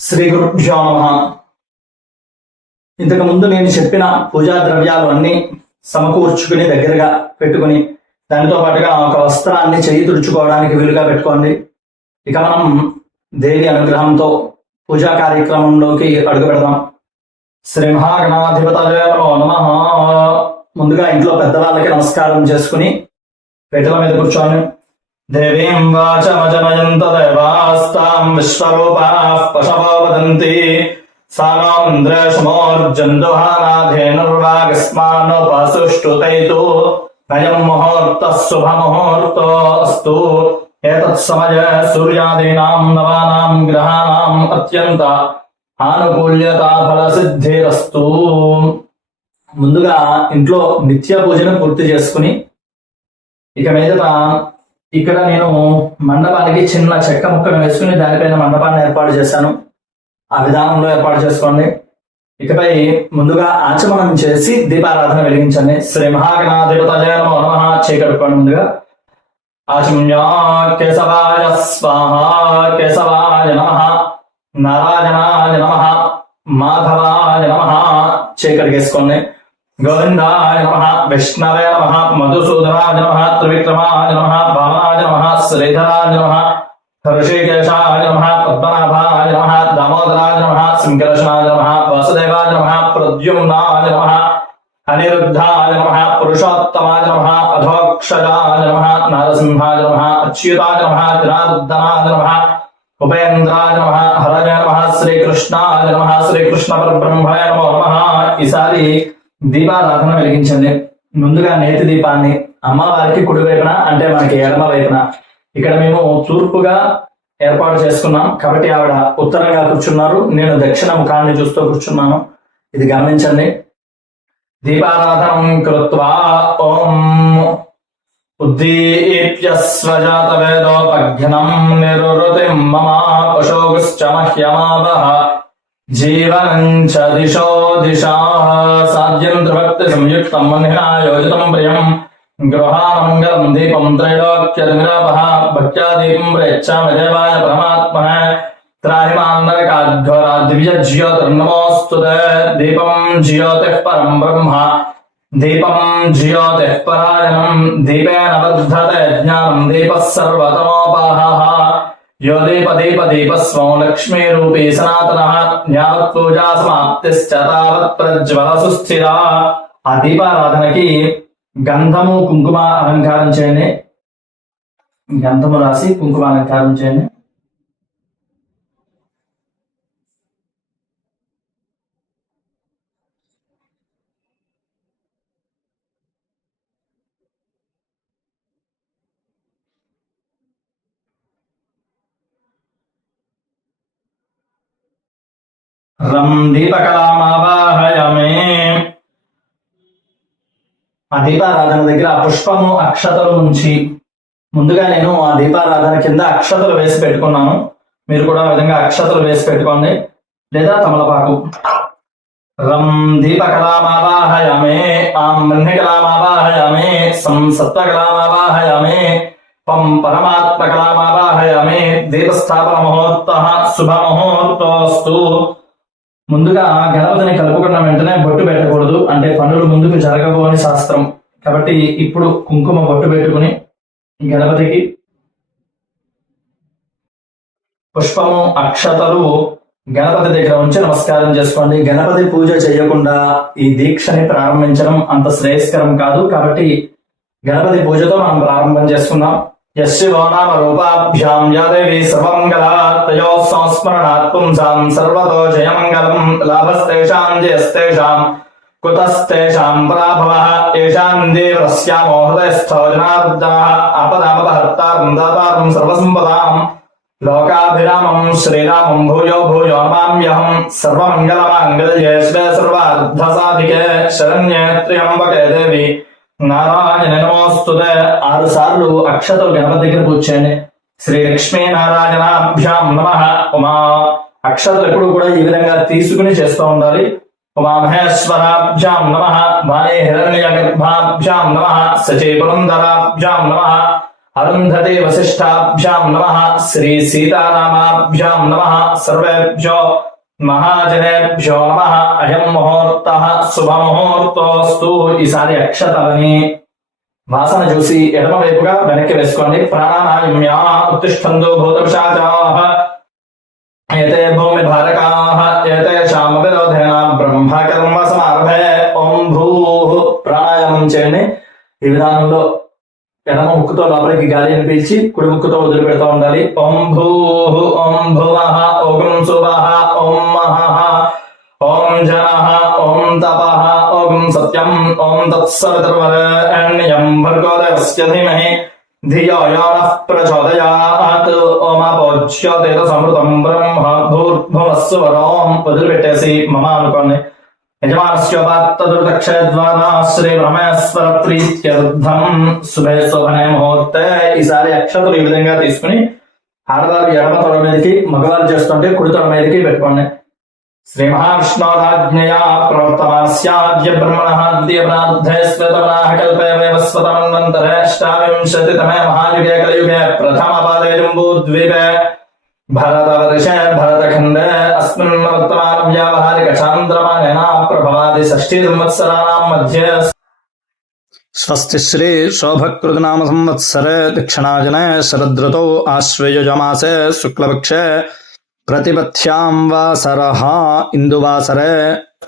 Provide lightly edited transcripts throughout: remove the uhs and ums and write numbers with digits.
శ్రీ గురుభ్యో నమః. ఇంతకు ముందు నేను చెప్పిన పూజా ద్రవ్యాలు అన్ని సమకూర్చుకుని దగ్గరగా పెట్టుకుని దానితో పాటుగా ఒక వస్త్రాన్ని చేయి తుడుచుకోవడానికి వీలుగా పెట్టుకోండి. ఇక మనం దేవి అనుగ్రహంతో పూజా కార్యక్రమంలోకి అడుగు పెడదాం. శ్రీ మహాగణాధిపతయే నమః. ముందుగా ఇంట్లో పెద్దవాళ్ళకి నమస్కారం చేసుకుని పీటల మీద కూర్చోండి. దేవీం వాచమజనయంత దేవాస్తాం విశ్వరూపాః పశవో వదంతి సానాంద్రశమోర్జందుహానాధేనుర్వాగస్మానోపసుష్టుతైతు నయం ముహూర్తః శుభముహూర్తో అస్తు. ఏతత్సమయ సూర్యాదీనాం నవానాం గ్రహాణాం అత్యంత ఆనుకూల్యతా ఫలసిద్ధిరస్తు. ముందుగా ఇంట్లో నిత్య పూజను పూర్తి చేసుకుని ఇక మీదట ఇక్కడ నేను మండపానికి చిన్న చెక్క ముక్కను వేసుకుని దానిపైన మండపాన్ని ఏర్పాటు చేశాను. ఆ విధానంలో ఏర్పాటు చేసుకోండి. ఇకపై ముందుగా ఆచమనం చేసి దీపారాధన వెలిగించండి. శ్రీ మహాగణాధిపతయే నమః. చేకడుకోండి. ముందుగా ఆచమ్యా కేశవాయ స్వాహ, కేశవాయ నమః, నారాయణాయ నమః, మాధవాయ నమః. చేకడిగేసుకోండి. గోవిందాయ నమః, విష్ణవే నమః, మధుసూదనాయ నమః, త్రివిక్రమాయ నమః, వామనాయ నమః, శ్రీధరాయ నమః, హృషికేశాయ నమః, పద్మనాభాయ నమః, దామోదరాయ నమః, సింకర్షణాయ నమః, వాసుదేవాయ నమః, ప్రద్యుమ్నాయ నమః, అనిరుద్ధాయ నమః, పురుషోత్తమాయ నమః, అధోక్షజాయ నమః, నారసింహాయ నమః, అచ్యుతాయ నమః, జనార్దనాయ నమః, ఉపేంద్రాయ నమః, హరయ నమః, శ్రీకృష్ణాయ నమః, శ్రీకృష్ణ పరబ్రహ్మణే నమో నమః. ఈసారి దీపారాధన వెలిగించండి. ముందుగా నేతి దీపాన్ని అమ్మవారికి కుడి వైపున, అంటే మనకి ఎడమ వైపున, ఇక్కడ మేము తూర్పుగా ఏర్పాటు చేసుకున్నాం కాబట్టి ఆవిడ ఉత్తరంగా కూర్చున్నారు, నేను దక్షిణ ముఖాన్ని చూస్తూ కూర్చున్నాను. ఇది గమనించండి. దీపారాధనం కృత్వా ఓం ఉద్దీప్య స్వజాత వేదోపఘ్నం నిరుతిం మమ పశోగుశ్చ మహ్యమావహ జీవనం చ దిశో దిశా సాధ్యం త్రిభక్తి సంయుక్తం మన్హినా యోజితం ప్రియం గృహామంగళం దీపం త్రైలోక్యనిరాపః భక్త్యా దీపం ప్రేచ్ఛామి దేవాయ పరమాత్మనే త్రాహి మాం నరకాధ్వరా దివ్యజ్యోతిర్నమోస్తుతే. దీపం జ్యోతిః పరం బ్రహ్మ, దీపం జ్యోతిః పరాయణం, దీపేన వర్ధతే జ్ఞానం, దీపః సర్వతమోపాహః. యో దీపస్వో లక్ష్మీరూపీ సనాతనః యావత్ పూజా సమాప్తిశ్చ తావత్ ప్రజ్వల సుస్థిరా. ఆ దీపారాధనకి గంధము కుంకుమ అలంకారం చేయండి. గంధము రాసి కుంకుమ అలంకారం చేయండి. రం దీపకలామావాహయామి. ఆ దీపారాధన దగ్గర పుష్పము అక్షతలు నుంచి ముందుగా నేను ఆ దీపారాధన కింద అక్షతలు వేసి పెట్టుకున్నాను. మీరు కూడా ఆ విధంగా అక్షతలు వేసి పెట్టుకోండి, లేదా తమలపాకు. రం దీపకలామావాహయామి, ఆం బ్రహ్మకలామావాహయామి, సం సత్వకలామావాహయామి, పం పరమాత్మకలామావాహయామి. దీపస్థాపన ముహూర్తః శుభముహూర్తోస్తు. ముందుగా గణపతిని కలుపుకున్న వెంటనే బొట్టు పెట్టకూడదు, అంటే పనులు ముందుకు జరగవు అని శాస్త్రం. కాబట్టి ఇప్పుడు కుంకుమ బొట్టు పెట్టుకుని గణపతికి పుష్పము అక్షతలు గణపతి దగ్గర ఉంచి నమస్కారం చేసుకోండి. గణపతి పూజ చేయకుండా ఈ దీక్షని ప్రారంభించడం అంత శ్రేయస్కరం కాదు. కాబట్టి గణపతి పూజతో మనం ప్రారంభం చేసుకుందాం. యశివో నామ రూపాభ్యాం యా దేవీ సర్వమంగళా తయో సంస్మరణాత్ పుంసాం సర్వతో జయమంగళం. లాభస్తేషాం జయస్తేషాం కుతస్తేషాం పరాభవః. ఏషాం దేవస్యామో హృదయస్థో జనార్దనః ఆపదామపహర్తారం దాతారం సర్వసంపదాం. లోకాభిరామం శ్రీరామం భూయో భూయో నమామ్యహం. సర్వమంగళమాంగళ్యే శివే సర్వార్థసాధికే శరణ్యే త్ర్యంబకే దేవి నారాయణ నమోస్తుతే. 6 సార్లు అక్షతలు గణపతి దగ్గర పూజ చేయండి. శ్రీ లక్ష్మీ నారాయణాభ్యాం నమః. ఉమా అక్షతలు ఎప్పుడు కూడా ఈ విధంగా తీసుకుని చేస్తూ ఉండాలి. ఉమా మహేశ్వరాభ్యాం నమః. వాణి హిరణ్యగర్భాభ్యాం నమః. సచీ పురంధరాభ్యాం నమః. అరుంధతి వశిష్టాభ్యాం నమః శ్రీ సీతారామాభ్యాం నమః సర్వేభ్యో మహాజనేభ్యో నమః అయం ముహూర్తః శుభముహూర్తోస్తు. ఈసారి అక్షతలని వాసన చూసి ఎడమ వైపుగా వెనక్కి వేసుకోండి. ప్రాణాయామ్య ఉత్తిష్టంతో భూతపిశాచాః ఏతే భూమి భారకాః ఏతేషాం విరోధేన బ్రహ్మకర్మ సమారభే. ఓం భూః ప్రాణాయామం చేయండి. ఈ విధానంలో ఎడమ ముక్కుతో లోపలికి గాలిని పీల్చి కుడి ముక్కుతో వదిలిపెడుతూ ఉండాలి. ఓం భూః ఓం భువః ఓం సువః ఓం మహః ఓం జనః ఓం తపః ఓం సత్యం ఓం తత్సవితుర్వరేణ్యం భర్గో దేవస్య ధీమహి ధియో యో నః ప్రచోదయాత్. ఓమాపోజ్యోతిర సమృతం బ్రహ్మ భూర్భువస్సు వరోం. వదిలిపెట్టేసి మమ అనుకోండి. యజమానస్యోపాత్తదుర్దక్షద్వారా శ్రీ బ్రహ్మేశ్వర ప్రీత్యర్థం శుభే శోభనే ముహూర్తే. ఈసారి అక్షతలు ఈ విధంగా తీసుకుని ఆడవారు ఎడమ తొడ మీదకి, మగవారు చేస్తుంటే కుడి తొడ మీదకి పెట్టుకోండి. శ్రీ మహావిష్ణోరాజ్ఞయా ప్రవర్తమాస్యాద్య బ్రహ్మణః ద్వితీయప్రార్థే శ్వేతవరాహ కల్పే వైవస్వతమన్వంతరే అష్టావింశతితమే మహాయుగే కలియుగే ప్రథమ పాదే జంబూద్వీపే భరతవర్షే భరతఖండే అస్మిన్ వర్తమాన వ్యావహారిక చాంద్రమానేన ప్రభవాది షష్ఠీ సంవత్సరాణాం మధ్యే స్వస్తి శ్రీ శోభకృతనామ సంవత్సరే దక్షిణాయనే శరదృతౌ ఆశ్వయుజమాసే శుక్లపక్షే ప్రతిపథ్యాం వాసరః ఇందువాసరే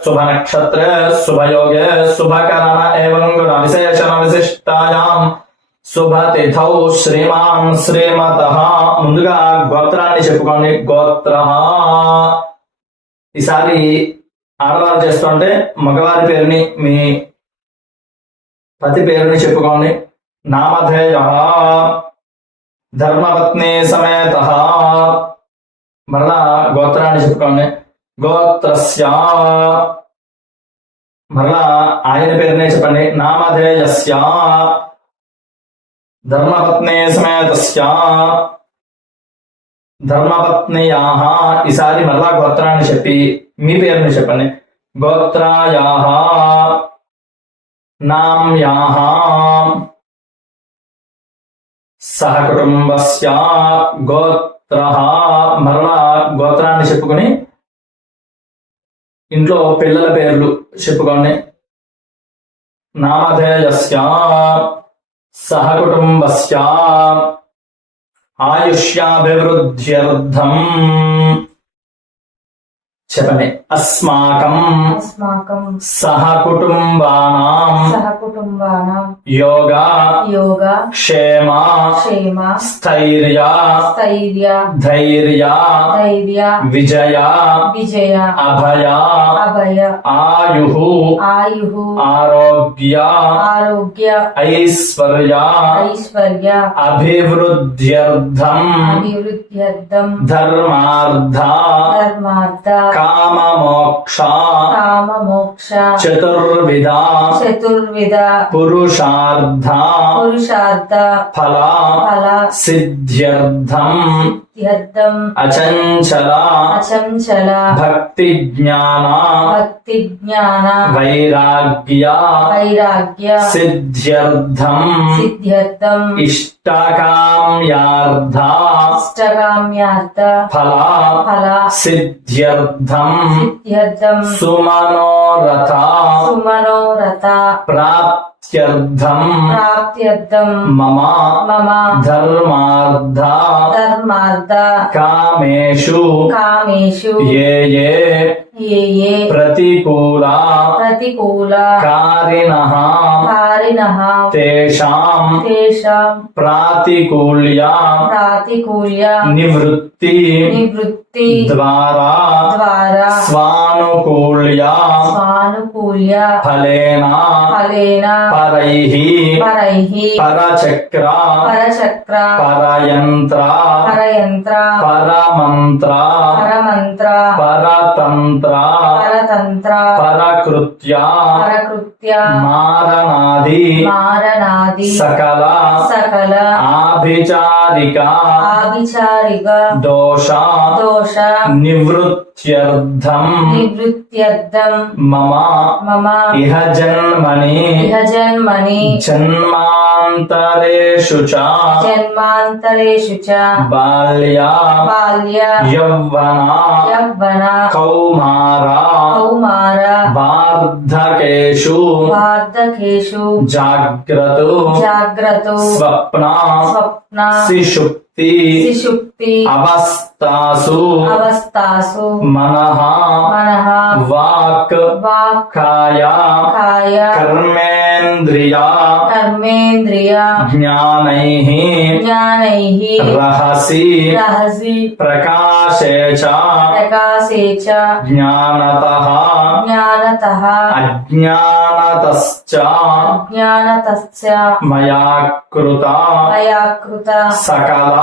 శుభ నక్షత్రే శుభయోగే శుభకరణ ఏవం గుణ విశేషణ విశిష్టాయాం శుభతిథౌ శ్రీమాన్ శ్రీమతః. ముందుగా గోత్రాన్ని చెప్పుకోండి. గోత్రః. ఈసారి ఆడవారు చేస్తుంటే మగవారి పేరుని, మీ పతి పేరుని చెప్పుకోండి. నామధేయః ధర్మపత్ని సమేతః. మరలా గోత్రాన్ని చెప్పుకోండి. గోత్రస్య. మరలా ఆయన పేరునే చెప్పండి. నామధేయస్య ధర్మపత్ని సమేతస్య ధర్మపత్నియాః. ఈసారి మరలా గోత్రాన్ని చెప్పి మీ పేరుని చెప్పండి. గోత్రాయాః నామ్యాః సహ కుటుంబస్య గోత్రః. మరలా గోత్రాన్ని చెప్పుకొని ఇంట్లో పిల్లల పేర్లు చెప్పుకోండి. నామధేయస్య సహ కుటుంబస్య ఆయుష్యాభివృద్ధ్యర్థం చెప్పండి. అస్మాకం సహ కుటుంబానాం యోగా క్షేమ స్థైర్య ధైర్య విజయ అభయ ఆయుః ఆరోగ్య ఐశ్వర్య అభివృద్ధ్యర్థం ధర్మార్థ కామమోక్ష చతుర్విధ పురుషార్థ ఫల సిద్ధ్యర్థం అచంచల భక్తి జ్ఞాన వైరాగ్య సిద్ధ్యర్థం ఇష్టకామ్యార్థ ఫల సిద్ధ్యర్థం సుమనోరథ ప్రాప్త్యర్థం మమ ధర్మార్థ కామేషు ఏ ఏ ప్రతికూల కారిణః తేషాం ప్రాతికూల్య నివృత్తి ద్వారా స్వానుకూల్య ఫలేన పరైః పరచక్ర పరయంత్ర పరమంత్ర పరతంత్ర పరకృత్య మారణాది సకల ఆభిచారిక దోష నివృత్త్యర్థం నివృత్త్యర్థం మమ మమ ఇహ జన్మని ఇహ జన్మని జన్మాంతరేషు చ జన్మాంతరేషు చ బాల్య బాల్య యౌవన యవ్వన కౌమార కౌమార వార్ధకేషు వార్ధకేషు జాగ్రత్త జాగ్రత్త స్వప్న స్వప్న సుషుప్తి సుషుప్తి అవస్థాసు అవస్థాసు మనః మనః వాక్ వాక్ కాయ కాయ కర్మేంద్రియ కర్మేంద్రియ జ్ఞానైః జ్ఞానైః రహసి రహసి ప్రకాశే చ ప్రకాశే చ జ్ఞానతః జ్ఞానతః అజ్ఞానతశ్చ అజ్ఞానతస్య మయా కృత మయా కృత సకల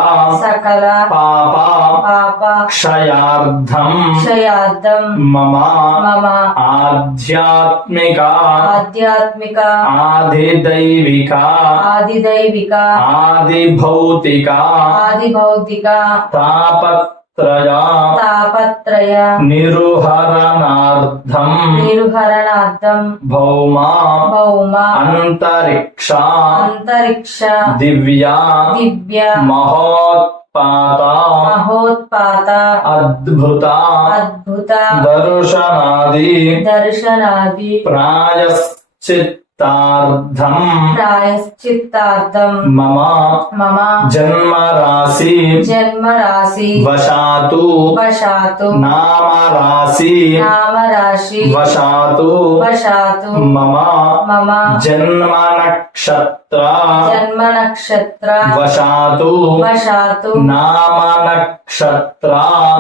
సకల పాప పాప క్షయార్థం క్షయార్థం మమ మమ ఆధ్యాత్మిక ఆధ్యాత్మిక ఆదిదైవిక ఆదిదైవిక ఆదిభౌతిక ఆదిభౌతిక తాపత్రయ తాపత్రయ నిరుహరణార్థం నిర్హరణార్థం భౌమ భౌమ అంతరిక్ష అంతరిక్ష దివ్య దివ్య మహోత్పాత మహోత్పాత అద్భుత అద్భుత దర్శనాది దర్శనాది ప్రాయశ్చిత్తార్థం ప్రాయశ్చిత్తార్థం మమ మమ జన్మరాశి జన్మరాశి వశాతు వశాతు నామరాశి నామరాశి వశాతు వశాతు మమ మమ జన్మ నక్షత్ర జన్మ నక్షత్ర వశాతు వశాతు నామ నక్షత్ర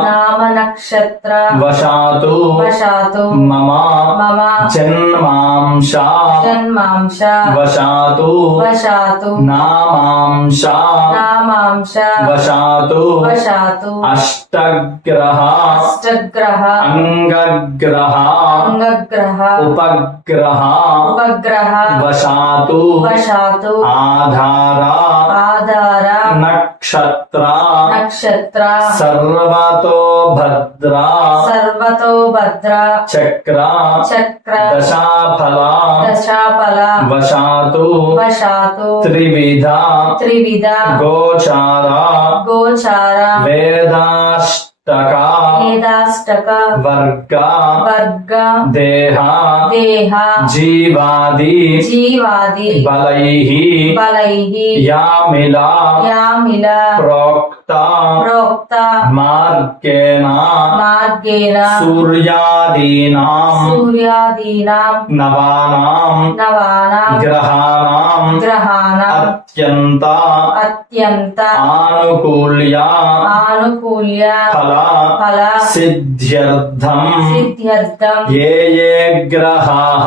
నామ నక్షత్ర వశాతు వశాతు మమ మమ జన్మాంశ జన్మాంశ వశాతు వశాతు నామాంశ నామాంశ వశాతు వశాతు అష్టగ్రహ అష్టగ్రహ అంగగ్రహ అంగగ్రహ ఉపగ్రహ ఉపగ్రహ వశాతు వశాతు ఆధార ఆధార నక్షత్ర నక్షత్ర సర్వతో భద్ర సర్వతో భద్ర చక్ర చక్ర దశాఫల దశాఫల వశాతు వశాతు త్రివిధ త్రివిధ గోచార గోచార వేదాష్టక వేదాష్టక వర్గ వర్గ దేహ దేహ జీవాది జీవాది బలైః బలైః యామిల యామిల ప్రోక్త ప్రోక్త మార్గేణ మార్గేణ సూర్యాదీనాం సూర్యాదీనాం నవానాం నవానాం గ్రహాణాం గ్రహాణాం అత్యంత అత్యంత ఆనుకూల్య ఆనుకూల్య ఫల ఫల సిద్ధ్యర్థం సిద్ధ్యర్థం ఏ ఏ గ్రహాః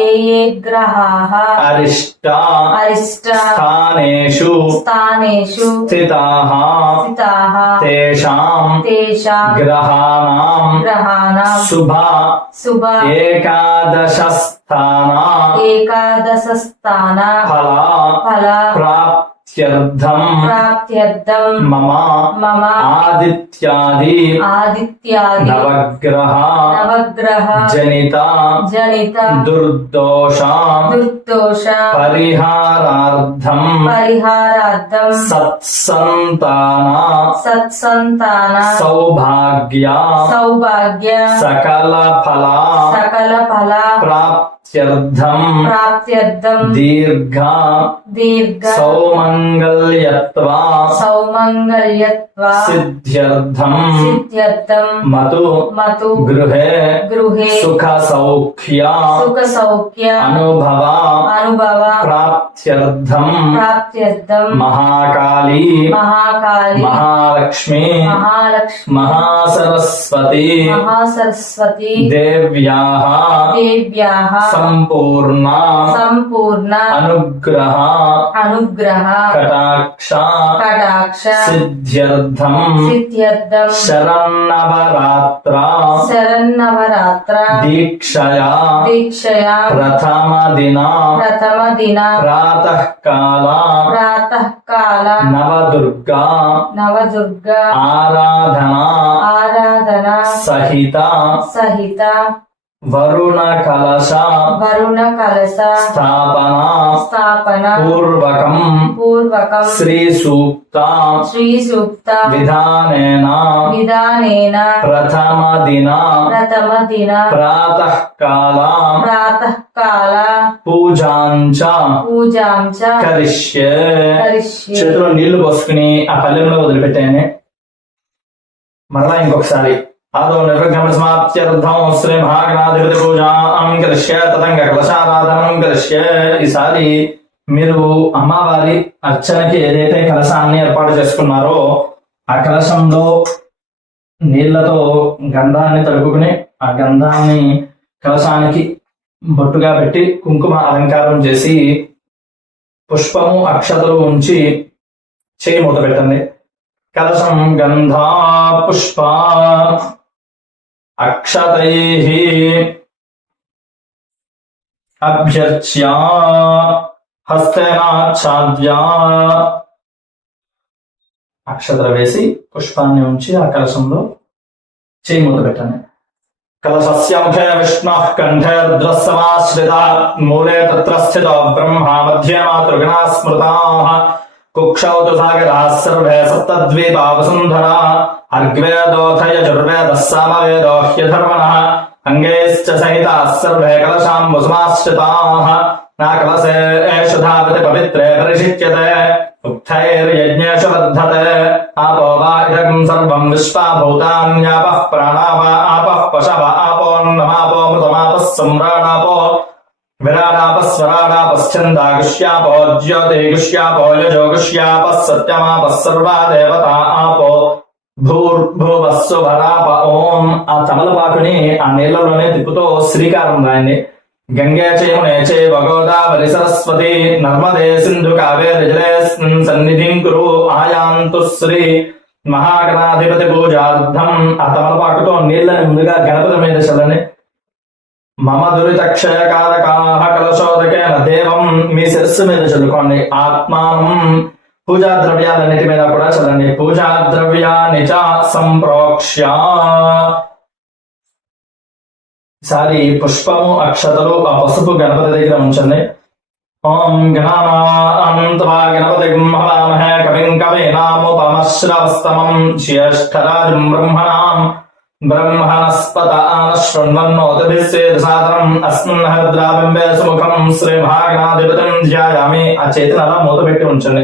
ఏ ఏ గ్రహాః అరిష్ట అరిష్ట స్థానేషు స్థానేషు స్థితాః స్థితాః తేషాం తేషాం గ్రహాణాం గ్రహాణాం శుభ శుభ ఏకాదశ స్థాన ఏకాదశ స్థాన ఫల ఫల ప్రాప్త్యర్థం ప్రాప్త్యర్థం మమ మమ ఆదిత్యాది ఆదిత్యాది నవగ్రహ నవగ్రహ జనిత జనిత దుర్దోష దుర్దోష పరిహారార్థం పరిహారార్థం సత్సంతాన సత్సంతాన సౌభాగ్య సౌభాగ్య సకల ఫల సకల ఫల ప్రాప్త్యర్థం ప్రాప్త్యర్థం దీర్ఘ దీర్ఘ సౌమంగళ్యత్వ సౌమంగళ్యత్వ సిద్ధ్యర్థం సిద్ధ్యర్థం మతు మతు గృహే గృహే సుఖ సౌఖ్య సుఖ సౌఖ్య అనుభవ అనుభవ ప్రాప్త్యర్థం ప్రాప్త్యర్థం మహాకాళీ మహాకాళి మహాలక్ష్మి మహాలక్ష్మి మహాసరస్వతి మహాసరస్వతి దేవ్యాః దేవ్యాః సంపూర్ణ సంపూర్ణ అనుగ్రహ అనుగ్రహ కటాక్ష కటాక్ష సిద్ధ్యర్థం సిద్ధ్యర్థం శరన్నవరాత్ర శరన్నవరాత్ర దీక్షయా దీక్షయా ప్రథమ దిన ప్రాతఃకాల ప్రాతఃకాల నవదుర్గా నవదుర్గా ఆరాధన సహిత వరుణ కలశ స్థాపన పూర్వకం శ్రీ సూక్త విధానేన ప్రథమ దిన ప్రాతఃకాల పూజాంచ కరిష్యే. చేతిలో నీళ్లు పోసుకుని ఆ పల్లెంలో వదిలిపెట్టాయని మరలా ఇంకొకసారి ఆదో నిర్విఘ్న సమాప్త్యర్థం శ్రీ మహాగణాధిపతి పూజాం కరిష్యే తదంగ కలశారాధనం కరిష్యే. ఈసారి మీరు అమ్మవారి అర్చనకి ఏదైతే కలశాన్ని ఏర్పాటు చేసుకున్నారో ఆ కలశంలో నీళ్లతో గంధాన్ని తడుపుకుని ఆ గంధాన్ని కలశానికి బొట్టుగా పెట్టి కుంకుమ అలంకారం చేసి పుష్పము అక్షతలు ఉంచి చేయి మూత పెట్టండి. కలశం గంధా పుష్ప అక్షతైః అభ్యర్చ్య హస్తేనాచ్ఛాద్య. అక్షతలు వేసి పుష్పాన్ని ఉంచి ఆ కలశంలో చేయి మూత పెట్టండి. కలశస్య ముఖే విష్ణుః కంఠే రుద్రः సమాశ్రితः మూలే తత్ర స్థితో బ్రహ్మా మధ్యే మాతృగణా స్మృతాః కుక్షౌ తు సాగరాः సర్వే సప్తద్వీపా వసుంధరా అర్గ్వేదోऽథ యజుర్వేదः సామవేదో హ్యధర్వణः అంగైశ్చ సహితాः సర్వే కలశాంబుసమాశ్రితాः నా కలశే ఏషు ధావతి పవిత్రే పరిషిచ్యతే ఉక్తైర్యజ్ఞేషు వర్ధతే ఆపో వా ఇదం సర్వం విశ్వా భూతాన్యాపః ప్రాణా వా ఆపః పశవ ఆపోన్నమాపో మృతమాపः సమ్రాడాపో విరాడాపः స్వరాడాపశ్చందాగుష్యాపో జ్యోతిగుష్యాపో యజోగుష్యాపः సత్యమాపः సర్వా దేవతా ఆపో భూర్భువః సుభరాప. ఓం. ఆ తమలపాకుని ఆ నీళ్లలోనే తిప్పుతో శ్రీకారం రాయండి. గంగే చయమునే చైవ గోదావరి సరస్వతి నర్మదే సింధు కావేరి జలేస్మిన్ సన్నిధిం కురు ఆయాంతు శ్రీ మహాగణాధిపతి పూజార్థం. ఆ తమలపాకుతో నీళ్లని ముందుగా గణపతి మీద చల్లని. మమ దురితక్షయకారకాః కలశోదకేన దేవం. మీ శిరస్సు మీద చల్లుకోండి. ఆత్మానం పూజా ద్రవ్యాలన్నిటి మీద కూడా చల్లండి. పూజా ద్రవ్యాన్ని చ సంప్రోక్ష్య. ఈసారి పుష్పము అక్షతలు ఆ పసుపు గణపతి దగ్గర ఉంచండి. ఓం గణానాన్త్వా గణపతిం హవామహే కవిం కవీనాముపమశ్రవస్తమం జ్యేష్ఠరాజం బ్రహ్మణాం బ్రహ్మణస్పత ఆనశృణ్వన్నోతిభిస్సేదసాదనం అస్మిన్ హరిద్రాబింబే సుముఖం శ్రీ మహాగణాధిపతిం ధ్యాయామి. ఆ చేతిని అలా మూత పెట్టి ఉంచండి.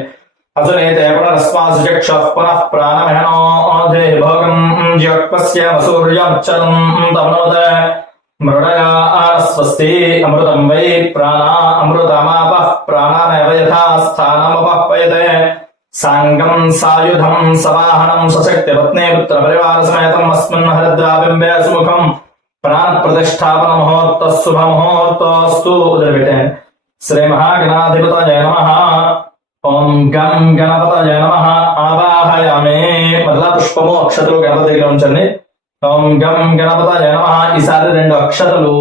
అసునేతే పునరస్మాసుచక్షః పునః ప్రాణమహనో దేహి భోగం జ్యోక్పస్యేమ సూర్యమచ్చలం తమనోదే మృడయా స్వస్తి. అమృతం వై ప్రాణా అమృతమాపః ప్రాణానేవ యథా స్థానముపహ్వయతే. సాంగం సాయుధం సవాహనం సశక్తి పత్ని పుత్ర పరివార సమేతం అస్మిన్ హరిద్రాబింబే సుముఖం ప్రాణ ప్రతిష్టాపన ముహూర్త శుభ ముహూర్తోస్తు. వదిలిపెట్టాను. శ్రీ మహాగణాధిపతయే నమః. ఓం గం గణపతయే నమః. ఆవాహయామి. మరలా పుష్పము అక్షతలు గణపతి దగ్గర ఉంచండి. ఓం గం గణపతయే నమః. ఈసారి 2 అక్షతలు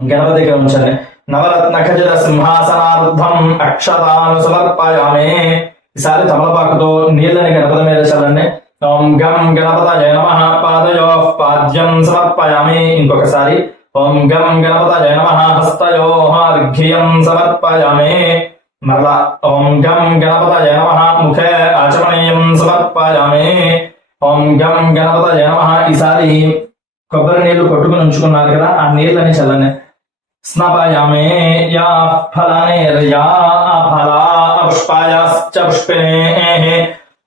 గణపతి దగ్గర ఉంచండి. నవరత్న ఖచిత సింహాసనార్థం అక్షతాను సమర్పయామి. ఈసారి తమలపాకుతో నీళ్ళని గణపతి మీద చల్లండి. ఓం గం గణపతయే నమః. పాదయోః పాద్యం సమర్పయామి. ఇంకొకసారి ఓం గం గణపతయే నమః. హస్తయోః అర్ఘ్యం సమర్పయామి. మరలా ఓం గం గణపతయే నమః. ముఖే ఆచమనీయం సమర్పయామి. ఓం గం గణపతయే నమః. ఈసారి కొబ్బరి నీళ్లు కొట్టుకుని ఉంచుకున్నారు కదా, ఆ నీళ్ళని చల్లని. స్నపయామి. యా ఫలానేర్యా ఫలా పుష్పాయాశ్చ పుష్పిణేః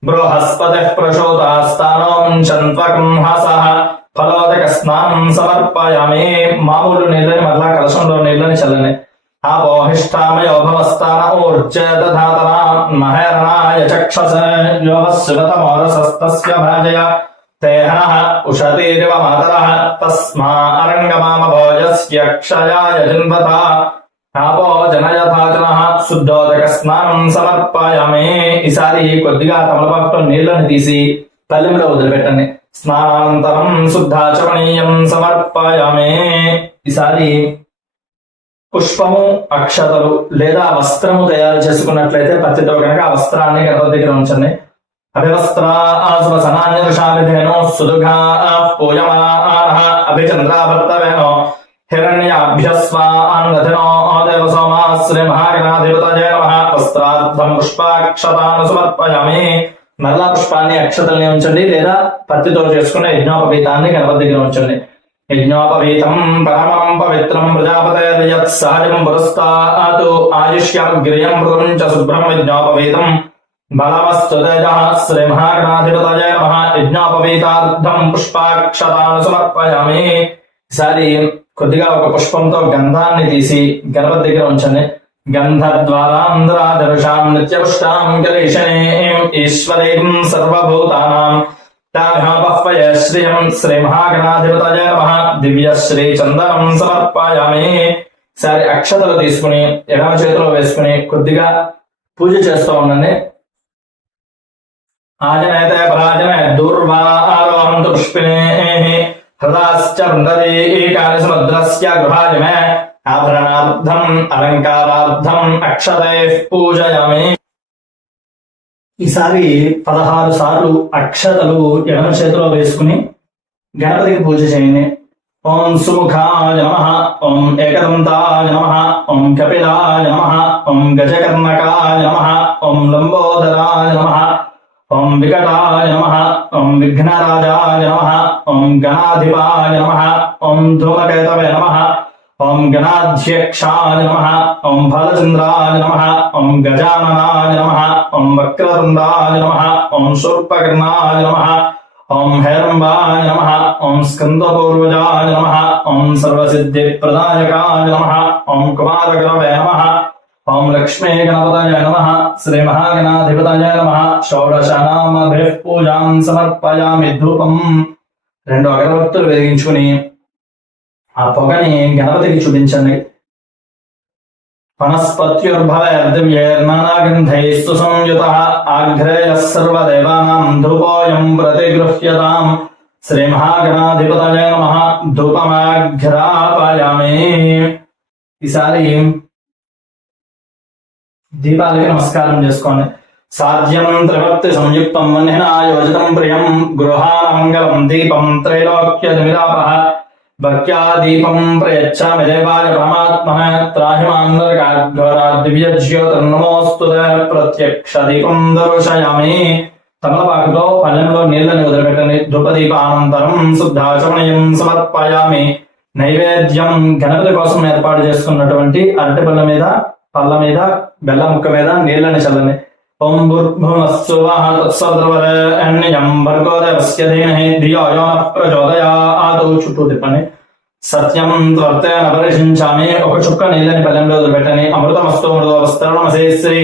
బృహస్పతిః ప్రచోదయాస్తానో ముంచన్త్వకం హసః. ఫలోదక స్నానం సమర్పయామి. మామూలు నీళ్ళని మరలా కలశంలో నీళ్ళని చల్లని. ఆపోహిష్టామయో భవస్థాన ఊర్జేదధాతన మహేరణాయ చక్షసే యోగస్సుగతమోరసస్తస్య భాజయ తేహనః ఉషతీరివ మాతరః తస్మా అరంగమామ భోజస్య క్షయాయ జన్మత ఆపో జనయథాచనః శుద్ధోదక స్నానం సమర్పయామి. ఈసారి కొద్దిగా తమలపాకుతో నీళ్లను తీసి పల్లెంలో వదిలిపెట్టండి. స్నానానంతరం శుద్ధాచమనీయం సమర్పయామి. ఈసారి పుష్పము, అక్షతలు లేదా వస్త్రము తయారు చేసుకున్నట్లయితే పత్తితో కనుక ఆ వస్త్రాన్ని గణపతి దగ్గర ఉంచండి. అభివస్త్రాసనాన్యషాభిధేనో సుదుఘా పూయమానః అభిచంద్రాభర్తవేనో హిరణ్యాభ్యస్వాన్నధినో దేవ సోమా శ్రీ మహాగణాధిపతయే నమః. వస్త్రార్థం పుష్పాక్షతాను సమర్పయామి. మరలా పుష్పాన్ని, అక్షతల్ని ఉంచండి లేదా పత్తితో చేసుకున్న యజ్ఞోపవీతాన్ని గణపతి దగ్గర ఉంచండి. యజ్ఞోపవీతం పరమం పవిత్రం ప్రజాపతేర్యత్ సహజం పురస్తాత్ ఆయుష్యగ్రియం మృతం చ శుభ్రం యజ్ఞోపవీతం బలమస్తు తేజః శ్రీ మహాగణాధిపతయే నమః. యజ్ఞోపవీతార్థం పుష్పాక్షతాను సమర్పయామి. ఈసారి కొద్దిగా ఒక పుష్పంతో గంధాన్ని తీసి గణపతి దగ్గర ఉంచండి. గంధద్వారాంధ్రాదర్శాం నిత్యపుష్టాం గణేశనేం ఈశ్వరీం సర్వభూతానాం తాభ్యాపహ్వయ శ్రియం శ్రీ మహాగణాధిపతయే నమః. దివ్య శ్రీ చందనం సమర్పయామి. ఈసారి అక్షతలు తీసుకుని ఎడమ చేతిలో వేసుకుని కొద్దిగా పూజ చేస్తూ ఉండండి. ఆజనేత పరాజనే దూర్వారోహంతు పుష్పినే హృదాశ్చ వృందదీకాని సముద్రస్య గృహాజమే ఆభరణార్థం అలంకారార్థం అక్షతైః పూజయామి. ఈసారి 16 సార్లు అక్షతలు ఎడమ చేతిలో వేసుకుని గణపతికి పూజ చేయండి. ఓం సుముఖాయ నమః, ఓం ఏకదంతాయ నమః, ఓం కపిలాయ నమః, ఓం గజకర్ణకాయ నమః, ఓం లంబోదరాయ నమః, ఓం వికటాయ నమః, ఓం విఘ్నరాజాయ నమః, ఓం గణాధిపాయ నమః, ఓం ధూమకేతవే నమః, ఓం గణాధ్యక్షాయ నమః, ఓం బాలచంద్రాయ నమః, ఓం గజాననాయ నమః, ఓం వక్రతుండాయ నమః, ఓం శూర్పకర్ణాయ నమః, ఓం హేరంబాయ నమః, ఓం స్కందపూర్వజాయ నమః, ఓం సర్వసిద్ధిప్రదాయకాయ నమః, ఓం కుమారగణవే నమః, ఓం లక్ష్మీ గణపతయ నమః. శ్రీ మహాగణాధిపతయ నమః. షోడశనామభిః పూజాం సమర్పయామి. ధూపం 2 అగరబత్తులు వెలిగించుకుని ఆ పొగని గణపతికి చూపించండి. వనస్పత్యుర్భవేర్దివ్యైర్నానాగంధైస్తు సంయుతః ఆఘ్రేయః సర్వదేవానాం ధూపోయం ప్రతిగృహ్యతాం. శ్రీ మహాగణాధిపతయే నమః. ధూపమాఘ్రాపయామి. ఈసారి దీపాలకి నమస్కారం చేసుకోండి. సాధ్యం త్రివర్తి సంయుక్తం వన్హినాయోజితం ప్రియం గృహానమంగళం దీపం త్రైలోక్యమిలాపః భక్త్యా దీపం ప్రయచ్చామి దేవాయ పరమాత్మనే త్రాహిమాన్నరకాఘోరా దివ్యజ్యోతిర్నమోస్తుతే. ప్రత్యక్ష దీపం దర్శయామి. తమలపాకుతో పళ్ళెంలో నీళ్లను వదిలిపెట్టండి. ధూపదీపానంతరం శుద్ధాచమనీయం సమర్పయామి. నైవేద్యం గణపతి కోసం ఏర్పాటు చేసుకున్నటువంటి అరటి పళ్ళ మీద బెల్ల ముక్క మీద నీళ్లను చల్లండి. ఓం భూర్భువస్సువః తత్సవితుర్వరేణ్యం భర్గో దేవస్య ధీమహి ధియో యో నః ప్రచోదయాత్. చుట్టూ తిప్పండి. సత్యం త్వర్తేన పరిశించామి. ఒక చుక్క నీళ్ళని పళ్ళెంలో వదిలిపెట్టండి. అమృతమస్తు మృతోపస్తరణమసే శ్రీ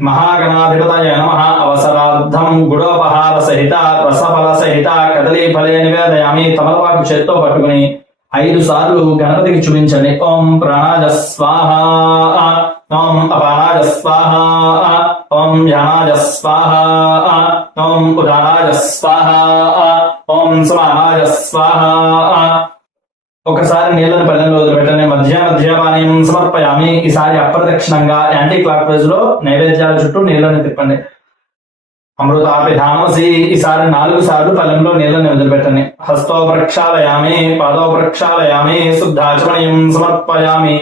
మహాగణాధిపతయే నమః. అవసరార్థం గుడోపహార సహిత రసఫల సహిత కదలీ ఫలే నివేదయామి. తమలపాకు చేత్తో పట్టుకుని 5 సార్లు గణపతికి చూపించండి. ఓం ప్రాణాయ స్వాహ, ఓం అపానాయ స్వాహ, ఓం యానాయ స్వాహ, ఓం ఉదానాయ స్వాహ, ఓం సమానాయ స్వాహ. ఒకసారి నీళ్లను పళ్ళెంలో వదిలిపెట్టండి. మధ్యపానీయం సమర్పయామి. ఈసారి అప్రదక్షిణంగా యాంటీ క్లాక్ వైజ్ లో నైవేద్యాల చుట్టూ నీళ్లను తిప్పండి. అమృతాపిధామసి. ఈసారి 4 సార్లు పళ్ళెంలో నీళ్లను వదిలిపెట్టండి. హస్తో ప్రక్షాళయామి, పాదో ప్రక్షాళయామి, శుద్ధాచమనీయం సమర్పయామి.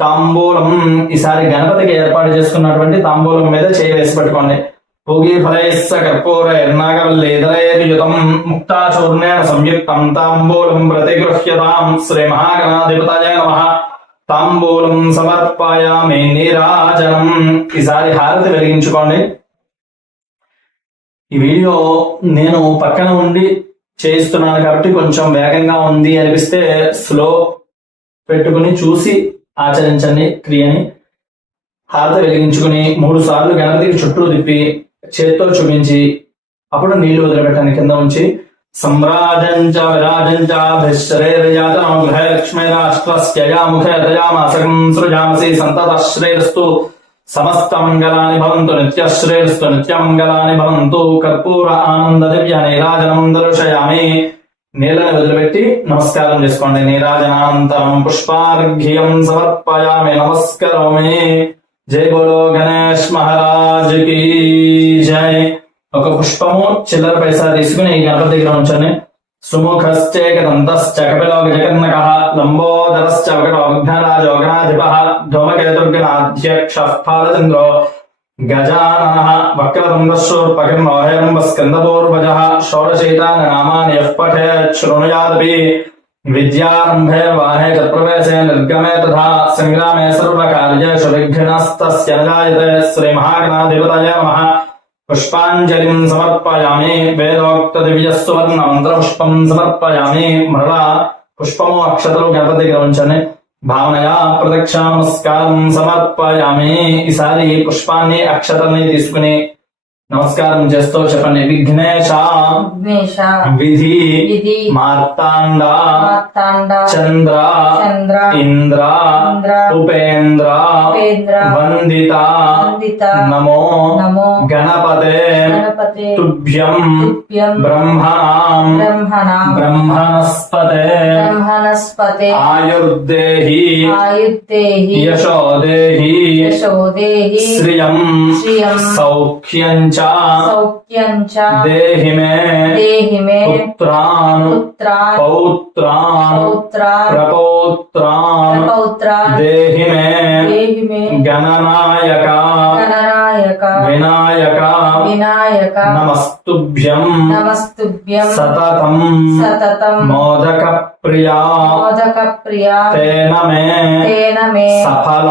తాంబూలం. ఈసారి గణపతికి ఏర్పాటు చేసుకున్నటువంటి తాంబూలం మీద చేయి వేసి పెట్టుకోండి. పూగీ ఫలైస్స కర్పూరైర్నాగవల్లీధరైర్యుతం ముక్తాచూర్ణేన సంయుక్తం తాంబూలం ప్రతిగృహ్యతాం. శ్రీ మహాగణాధిపతయే నమః. తాంబూలం సమర్పయామి. నీరాజనం. ఈసారి హారతి వెలిగించుకోండి. ఈ వీడియో నేను పక్కన ఉండి చేయిస్తున్నాను కాబట్టి కొంచెం వేగంగా ఉంది అనిపిస్తే స్లో పెట్టుకుని చూసి ఆచరించండి క్రియని. హారతి వెలిగించుకుని 3 సార్లు గణపతికి చుట్టూ తిప్పి చేత్తో చూపించి అప్పుడు నీళ్లు వదిలిపెట్టండి కింద ఉంచి. सम्राजं च विराजं च भिश्रेर्यातनो गृहे लक्ष्मीराष्ट्रस्य या मुखे दयामासकं सृजामसि सन्ततः श्रेयस्तु समस्तमङ्गलानि भवन्तु नित्यश्रेयस्तु नित्यमङ्गलानि भवन्तु कर्पूर आनन्द दिव्य నీరాజనం దర్శయామి నీళ్ళని వదిలిపెట్టి నమస్కారం చేసుకోండి నీరాజనానంతరం పుష్పార్ఘ్యం సమర్పయామి నమస్కరోమి జై బోలో గణేష్ మహారాజ్ కి జై ఒక పుష్పము చిల్లర పైసా తీసుకుని గణపతి దగ్గర ఉంచండి సుముఖశ్చేకదంతశ్చ కపిలో గజకర్ణకః లంబోదరశ్చ వకటో విఘ్నరాజో గణాధిపః ధూమకేతుర్గణాధ్యక్షః ఫాలచంద్రో గజాననః వక్రతుండశూర్పకర్ణో హేరంబస్కందపూర్వజः షోడశైతాని నామాని యః పఠేత్ శృణుయాదపి విద్యారంభే వాహే చ ప్రవేశే నిర్గమే తథా సంగ్రామే సర్వకార్యేషు విఘ్నస్తస్య న జాయతే శ్రీ మహాగణాధిపతయే నమః పుష్పాంజలిం సమర్పయామి వేదోక్త దివ్య సువర్ణ మంత్రపుష్పం సమర్పయామి మరలా పుష్పము అక్షతలు గణపతి దగ్గర ఉంచండి భావనయా ప్రదక్షిణ నమస్కారం సమర్పయామి ఈసారి పుష్పాన్ని అక్షతల్ని తీసుకుని నమస్కారం చేస్తూ చెప్పండి విఘ్నేశ విఘ్నేశ విధి విధి మార్తాండ మార్తాండ చంద్ర చంద్ర ఇంద్ర ఇంద్ర ఉపేంద్ర ఉపేంద్ర వందిత వందిత నమో నమో గణపతే గణపతే తుభ్యం తుభ్యం బ్రహ్మణాం బ్రహ్మణాం బ్రహ్మణస్పతే బ్రహ్మణస్పతే ఆయుర్దేహి ఆయుర్దేహి యశోదేహి యశోదేహి శ్రియం శ్రియం సౌఖ్యం చ సౌఖ్యం చ దేహి మే దేహి మే పుత్రాన్ పుత్రాన్ పౌత్రాన్ పౌత్రాన్ ప్రపౌత్రాన్ పౌత్రాన్ దేహి మే దేహి మే గణనాయక గణనాయక వినాయక వినాయక నమస్తుభ్యం నమస్తుభ్యం సతతం సతతం మోదక ప్రియా మోదక ప్రియా తేన మే తేన మే సఫల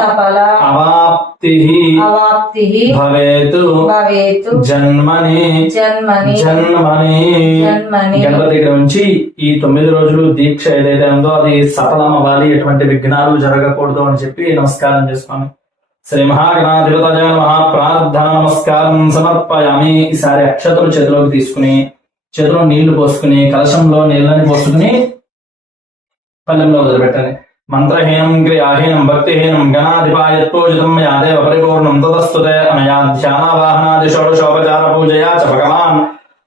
సఫల అవాప్తి అవాప్తి భవేతు భవేతు జన్మని జన్మని జన్మని జన్మని గణపతి దగ్గర నుంచి ఈ 9 రోజులు దీక్ష ఏదైతే ఉందో అది సఫలం అవ్వాలి, ఎటువంటి విఘ్నాలు జరగకూడదు అని చెప్పి నమస్కారం చేసుకోండి. శ్రీ మహాగణాధిపతయ నమః ప్రార్థన నమస్కారం సమర్పయామి. ఈసారి అక్షతలు చేతిలోకి తీసుకుని చేతిలో నీళ్లు పోసుకుని కలశంలో నీళ్ళని పోసుకుని పల్లెంలో వదిలిపెట్టండి. మంత్రహీనం క్రియాహీనం భక్తిహీనం గణాధిపాయత్పూజితం మయా దేవ పరిపూర్ణం తదస్తుతే అనయా ధ్యానావాహనాది షోడశోపచార పూజయా చ భగవాన్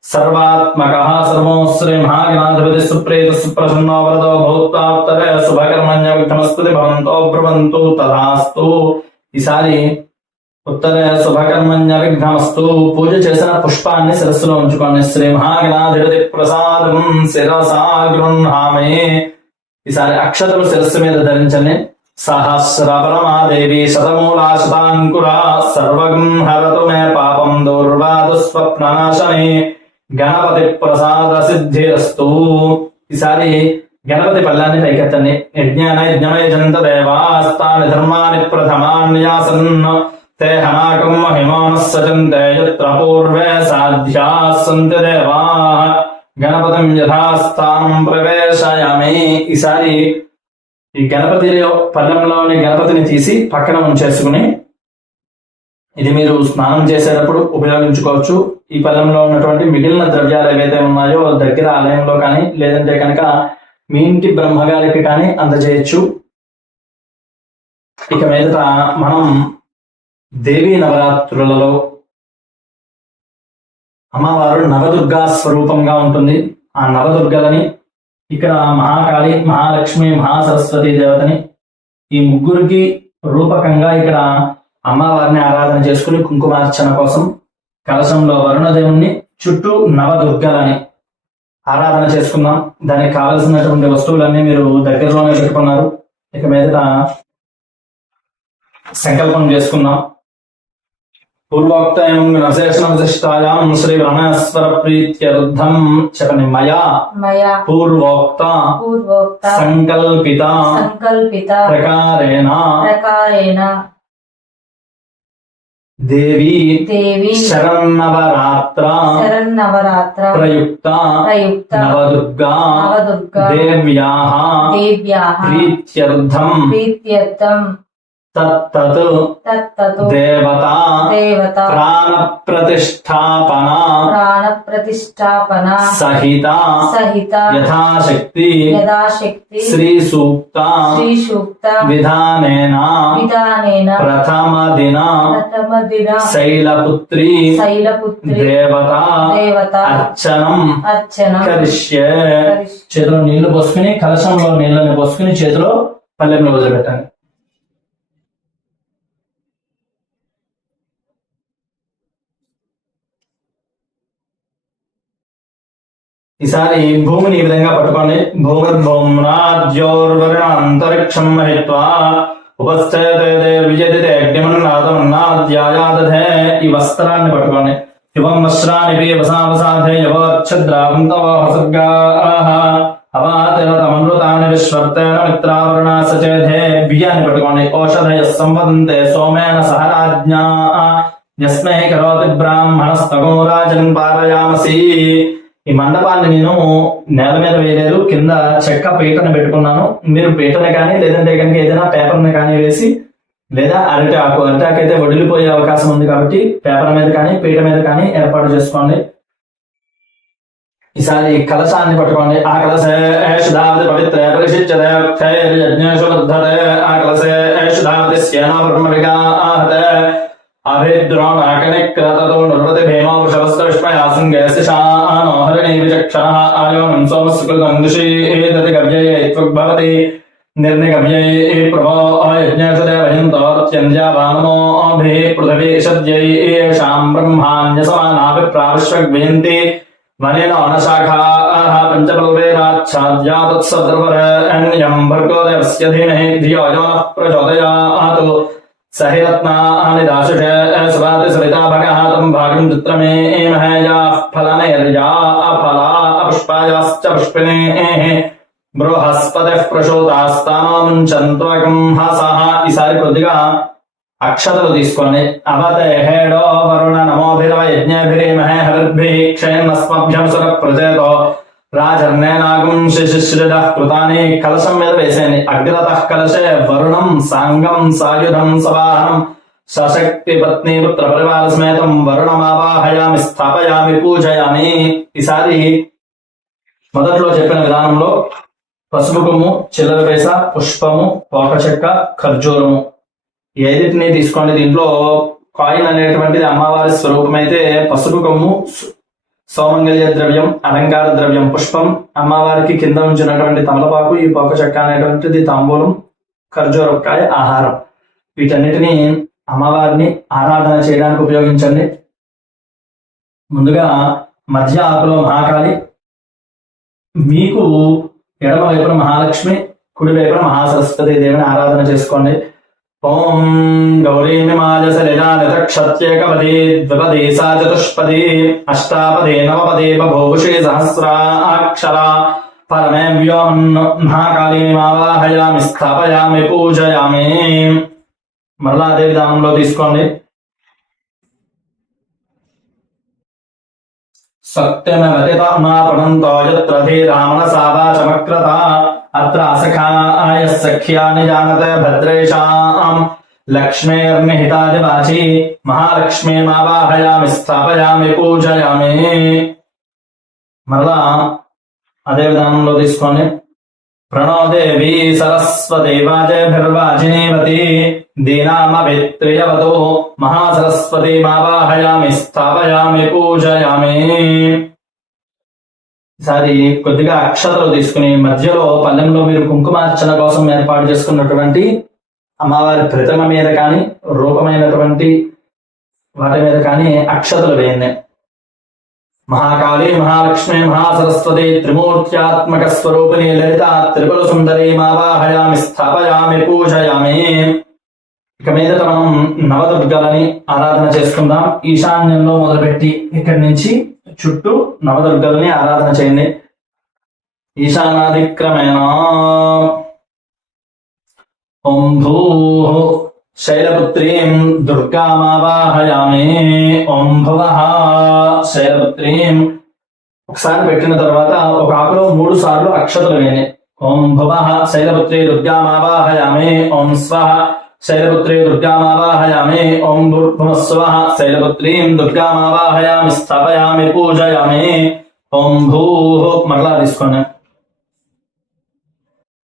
సర్వాత్మకః సర్వో శ్రీ మహాగణాధిపతి సుప్రీత సుప్రసన్నో వరదో భూత్వాప్తరే శుభకర్మణ్య విఘ్నమస్తుతి భవంతో బ్రువంతు తథాస్తు. ఈసారి ఉత్తరే శుభకర్మణ్య విఘ్నమస్తు. పూజ చేసిన పుష్పాన్ని శిరస్సులో ఉంచుకోండి. శ్రీ మహాగణాధిపతి ప్రసాదం శిరసా గృహామి. ఈసారి అక్షతలు శిరస్సు మీద ధరించండి. సహస్రపరమాదేవి శతమూలా శతాంకురా సర్వగం హరతు మే పాపం దౌర్వాదు స్వప్ననాశనే గణపతి ప్రసాద సిద్ధిరస్తు. ఈసారి గణపతి పల్లాన్ని పైకెత్తండి. యజ్ఞానయజ్ఞమయజంత దేవాస్తాని ధర్మాని ప్రథమాన్యాసన్ తే హనాకం మహిమానః సజంతే యత్ర పూర్వే సాధ్యా సంతి దేవాః గణపతిం యథాస్థానం ప్రవేశయామి. ఈసారి ఈ గణపతి పళ్ళెంలోని గణపతిని తీసి పక్కన ఉంచేసుకుని ఇది మీరు స్నానం చేసేటప్పుడు ఉపయోగించుకోవచ్చు. ఈ పళ్ళెంలో ఉన్నటువంటి మిగిలిన ద్రవ్యాలు ఏవైతే ఉన్నాయో దగ్గర ఆలయంలో కానీ లేదంటే కనుక మీ ఇంటి బ్రహ్మగారికి కానీ అందజేయచ్చు. ఇక మీదట మనం దేవీ నవరాత్రులలో అమ్మవారు నవదుర్గా స్వరూపంగా ఉంటుంది. ఆ నవదుర్గలని ఇక్కడ మహాకాళి, మహాలక్ష్మి, మహాసరస్వతి దేవతని ఈ ముగ్గురికి రూపకంగా ఇక్కడ అమ్మవారిని ఆరాధన చేసుకుని కుంకుమార్చన కోసం కలశంలో వరుణదేవుణ్ణి చుట్టూ నవదుర్గలని ఆరాధన చేసుకున్నాం. దానికి కావలసినటువంటి వస్తువులన్నీ మీరు దగ్గరలోనే పెట్టుకున్నారు. ఇక మీదట సంకల్పం చేసుకున్నాం. పూర్వోక్తం విశేషణ విశిష్టాయాం శ్రీ బ్రహ్మేశ్వర ప్రీత్యర్థం చెప్పండి. మయా పూర్వోక్త సంకల్పిత ప్రకారేణ దేవి శరన్నవరాత్ర ప్రయుక్త నవదుర్గా దేవ్యాః ప్రీత్యర్థం తత్తత్ తత్తతు దేవత దేవత ప్రాణ ప్రతిష్టాపన ప్రాణ ప్రతిష్టాపన సహిత సహిత యథాశక్తి యథాశక్తి శ్రీ సూక్త శ్రీ సూక్త విధానేన విధానేన ప్రథమ దిన ప్రథమ దిన శైలపుత్రి శైలపుత్రి దేవత దేవత అర్చనం అర్చన కరిష్యే. చేతిలో నీళ్లు పోసుకుని కలశంలో నీళ్ళని పోసుకుని చేతిలో పల్లెంలో వదిలిపెట్టండి. ఈసారి భూమిని ఈ విధంగా పట్టుకోండి. భూమిర్భూమ్నాద్యోర్వరుణ అంతరిక్షం మహిత్వా ఉపస్థితే విజయతే అగ్నిమన్నాదమన్నాద్యాయాదధే. ఈ వస్త్రాన్ని పట్టుకోండి. యువం వస్త్రాని వసావసాధే యవోచ్చద్రావంతవసర్గాః అవాతిరతమనృతాని విశ్వర్తేన మిత్రావరుణా సచేధే. బియ్యాన్ని పట్టుకోండి. ఓషధయ సంవదంతే సోమేన సహ రాజ్ఞా యస్మై కరోతి బ్రాహ్మణస్తగో రాజన్ పారయామసి. ఈ మండపాన్ని నేను నేల మీద వేయలేదు, కింద చెక్క పీటను పెట్టుకున్నాను. మీరు పీటను కానీ లేదంటే కనుక ఏదైనా పేపర్ని కానీ వేసి, లేదా అరటి ఆకు అయితే వడిలిపోయే అవకాశం ఉంది కాబట్టి పేపర్ మీద కానీ పీట మీద కానీ ఏర్పాటు చేసుకోండి. ఈసారి కలశాన్ని పట్టుకోండి. ఆ కలశే పవిత్రే పరిశిచ్యజ్ఞేషు వర్ధతే. ఆ కలశే సేనా బ్రహ్మ విగాహతే. అభిద్రోణాకనిక్రతతో నృపతి భీమో వృషభస్త్రవిష్మయాసంగేశానో హరిణీ విచక్షణః ఆయోనం సోమస్కృతందుషీదతి గవ్యయే త్వగ్భవతి నిర్నిగవ్యయే ప్రభో యజ్ఞేషు దేవహింతోత్యంద్యావానమోభిః పృథివీ సద్యైషాం బ్రహ్మాణ్యసమానాభిప్రావిశ్వగ్వయంతి వనేన అనశాఖాః పంచపల్వేరాచ్ఛాద్యా తత్సర్వరేణ్యం భర్గో దేవస్య ధీమహి ధియో యో నః ప్రచోదయాత్. సహిరత్నాని దాశుషే స్వాతి సవితా భగహాతం భాగం చిత్రమే మహేయాః ఫలనైర్యా ఫలా పుష్పాయాశ్చ పుష్పిణేః బృహస్పతిః ప్రసూతాస్తానో ముంచన్త్వకం హసః. ఈసారి కొద్దిగా అక్షతలు తీసుకోండి. అవతే హేడో వరుణ నమోభిరవ యజ్ఞభిరీమహే హరిర్భిః క్షయన్నస్మభ్యం సుర ప్రచేతో రాజర్నేనాగం శిశిశ్రిత కృతాని. కలశం మీద వేసేయండి. అగ్రత కలశే వరుణం సాంగం సాయుధం సవాహనం సశక్తి పత్ని పుత్ర పరివార సమేతం వరుణమావాహయామి స్థాపయామి పూజయామి. ఈసారి మొదట్లో చెప్పిన విధానంలో పసుపు కొమ్ము, చిల్లర వేస, పుష్పము, పోక చెక్క, ఖర్జూరము ఏదిటిని తీసుకోండి. దీంట్లో కాయిన్ అనేటువంటిది అమ్మవారి స్వరూపం అయితే పసుపు కొమ్ము సౌమంగళ్య ద్రవ్యం, అలంకార ద్రవ్యం, పుష్పం అమ్మవారికి కింద ఉంచినటువంటి తమలపాకు, ఈ పోక చెక్క అనేటువంటిది తాంబూలం, ఖర్జూరకాయ ఆహారం. వీటన్నిటిని అమ్మవారిని ఆరాధన చేయడానికి ఉపయోగించండి. ముందుగా మధ్య ఆకులో మహాకాళి, మీకు ఎడమ వైపున మహాలక్ష్మి, కుడి వైపున మహాసరస్వతి దేవిని ఆరాధన చేసుకోండి. ఓం గౌరీమిమాయ సలిలానితక్షత్యేకపదే ద్విపదే సా చతుష్పదే అష్టాపదే నవపదే బభూషే సహస్రాక్షరా పరమే వ్యోమన్ మహాకాళీమావాహయామి స్థాపయామి పూజయామి. మరలా అదే విధానంలో తీసుకోండి. సత్యమవతితామాపణంతో యత్ర ధీరామనసావాచమక్రత అత్ర అసఖాయ సఖ్యాని జానతే భద్రేషాం లక్ష్మేర్నిహితాదివాచి మహాలక్ష్మీమావాహయామి స్థాపయామి పూజయామి. మరలా అదే విధానంలో తీసుకోండి. ప్రణో దేవీ సరస్వతి వాజేభిర్వాజినీవతి దీనామభిత్రియవతో మహాసరస్వతి మావాహయామి స్థాపయామి పూజయామి. ఈసారి కొద్దిగా అక్షతలు తీసుకుని మధ్యలో పల్లెంలో మీరు కుంకుమార్చన కోసం ఏర్పాటు చేసుకున్నటువంటి అమ్మవారి ప్రతిమ మీద కానీ రూపమైనటువంటి వాటి మీద కానీ అక్షతలు వేయండి. మహాకాళీ మహాలక్ష్మి మహాసరస్వతి త్రిమూర్త్యాత్మక స్వరూపిణి లలిత త్రిపుర సుందరి మావాహయామి స్థాపయామి పూజయామి. ఇక మీదట మనం నవదుర్గలని ఆరాధన చేసుకుందాం. ఈశాన్యంలో మొదలుపెట్టి ఇక్కడి నుంచి చుట్టూ నవదుర్గలని ఆరాధన చేయండి. ఈశానాదిక్రమేణ ఓం భూ శైలపుత్రీం దుర్గామావాహయామి. ఓం భువః శైలపుత్రీం. ఒకసారి పెట్టిన తర్వాత ఒక ఆకులో 3 సార్లు అక్షతలు వేయండి. ఓం భువః శైలపుత్రీ దుర్గామావాహయామి. ఓం స్వః శైలపుత్రీ దుర్గామావాహయామి. ఓం భూర్భువః స్వః. శైలపుత్రీం దుర్గామావాహయామి, స్థాపయామి, పూజయామి. ఓం భూః. మరలా తీసుకోండి.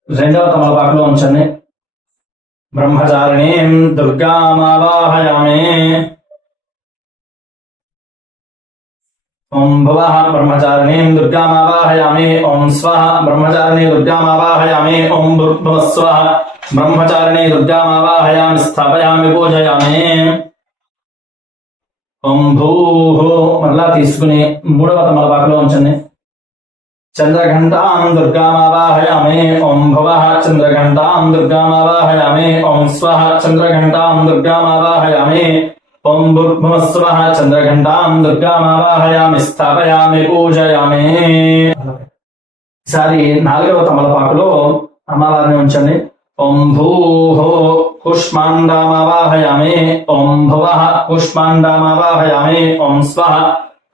రెండవ తమలపాకులో ఉంచండి. బ్రహ్మచారిణీం దుర్గామావాహయామి. ఓం భువః. బ్రహ్మచారిణీం దుర్గామావాహయామి. ఓం స్వః. బ్రహ్మచారిణీ దుర్గామావాహయామి. ఓం భూర్భువః స్వః. బ్రహ్మచారిణీ దుర్గామావాహయామి, స్థాపయామి, పూజయామి. ఓం భూః. మరలా తీసుకుని మూడవ తమలపాకులో ఉంచండి. చంద్రఘంటాం దుర్గామావాహయామి. ఓం భువః. చంద్రఘంటాం దుర్గామావాహయామి. ఓం స్వః. చంద్రఘంటాం దుర్గామావాహయామి. ఓం భూర్భువః స్వః. చంద్రఘంటాం దుర్గామావాహయామి, స్థాపయామి, పూజయామి. ఈసారి నాలుగవ తమలపాకులో అమ్మవారిని ఉంచండి. ఓం భూః. కూష్మాండామావాహయామి. ఓం భువః. కూష్మాండామావాహయామి. ఓం స్వః.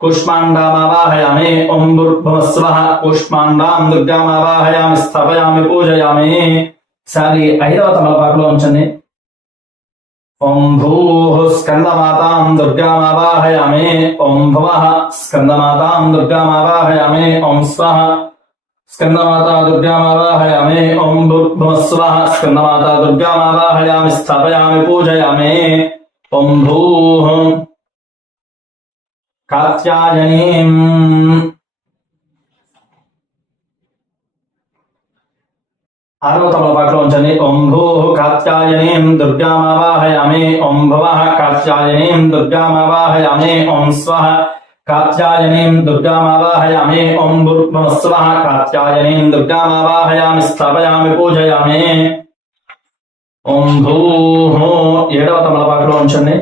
కూష్మాండామావాహయామి. ఓం భూర్భువః స్వః. కూష్మాండాం దుర్గామావాహయామి, స్థాపయామి, పూజయామి. ఈసారి ఐదవ తమలపాకులో ఉంచండి. ఓం భూః. స్కందమాతాం దుర్గామావాహయామి. ఓం భువః. స్కందమాతాం దుర్గామావాహయామి. ఓం స్వః. స్కందమాతా దుర్గామావాహయామి. ఓం భూర్భువః స్వః. స్కందమాతా దుర్గామావాహయామి, స్థాపయామి, పూజయామి. ఓం భూః. కాత్యాయనీం ఆరవ తమలపాకులో ఉంచండి. ఓం భూః. కాత్యాయనీం దుర్గామావాహయామి. ఓం భువః. కాత్యాయనీం దుర్గామావాహయామి. ఓం స్వః. కాత్యాయనీం దుర్గామావాహయామి. ఓం భూర్భువః స్వః. కాత్యాయనీం దుర్గామావాహయామి, స్థాపయామి, పూజయామి. ఓం భూః. ఏడవ తమలపాకులో ఉంచండి.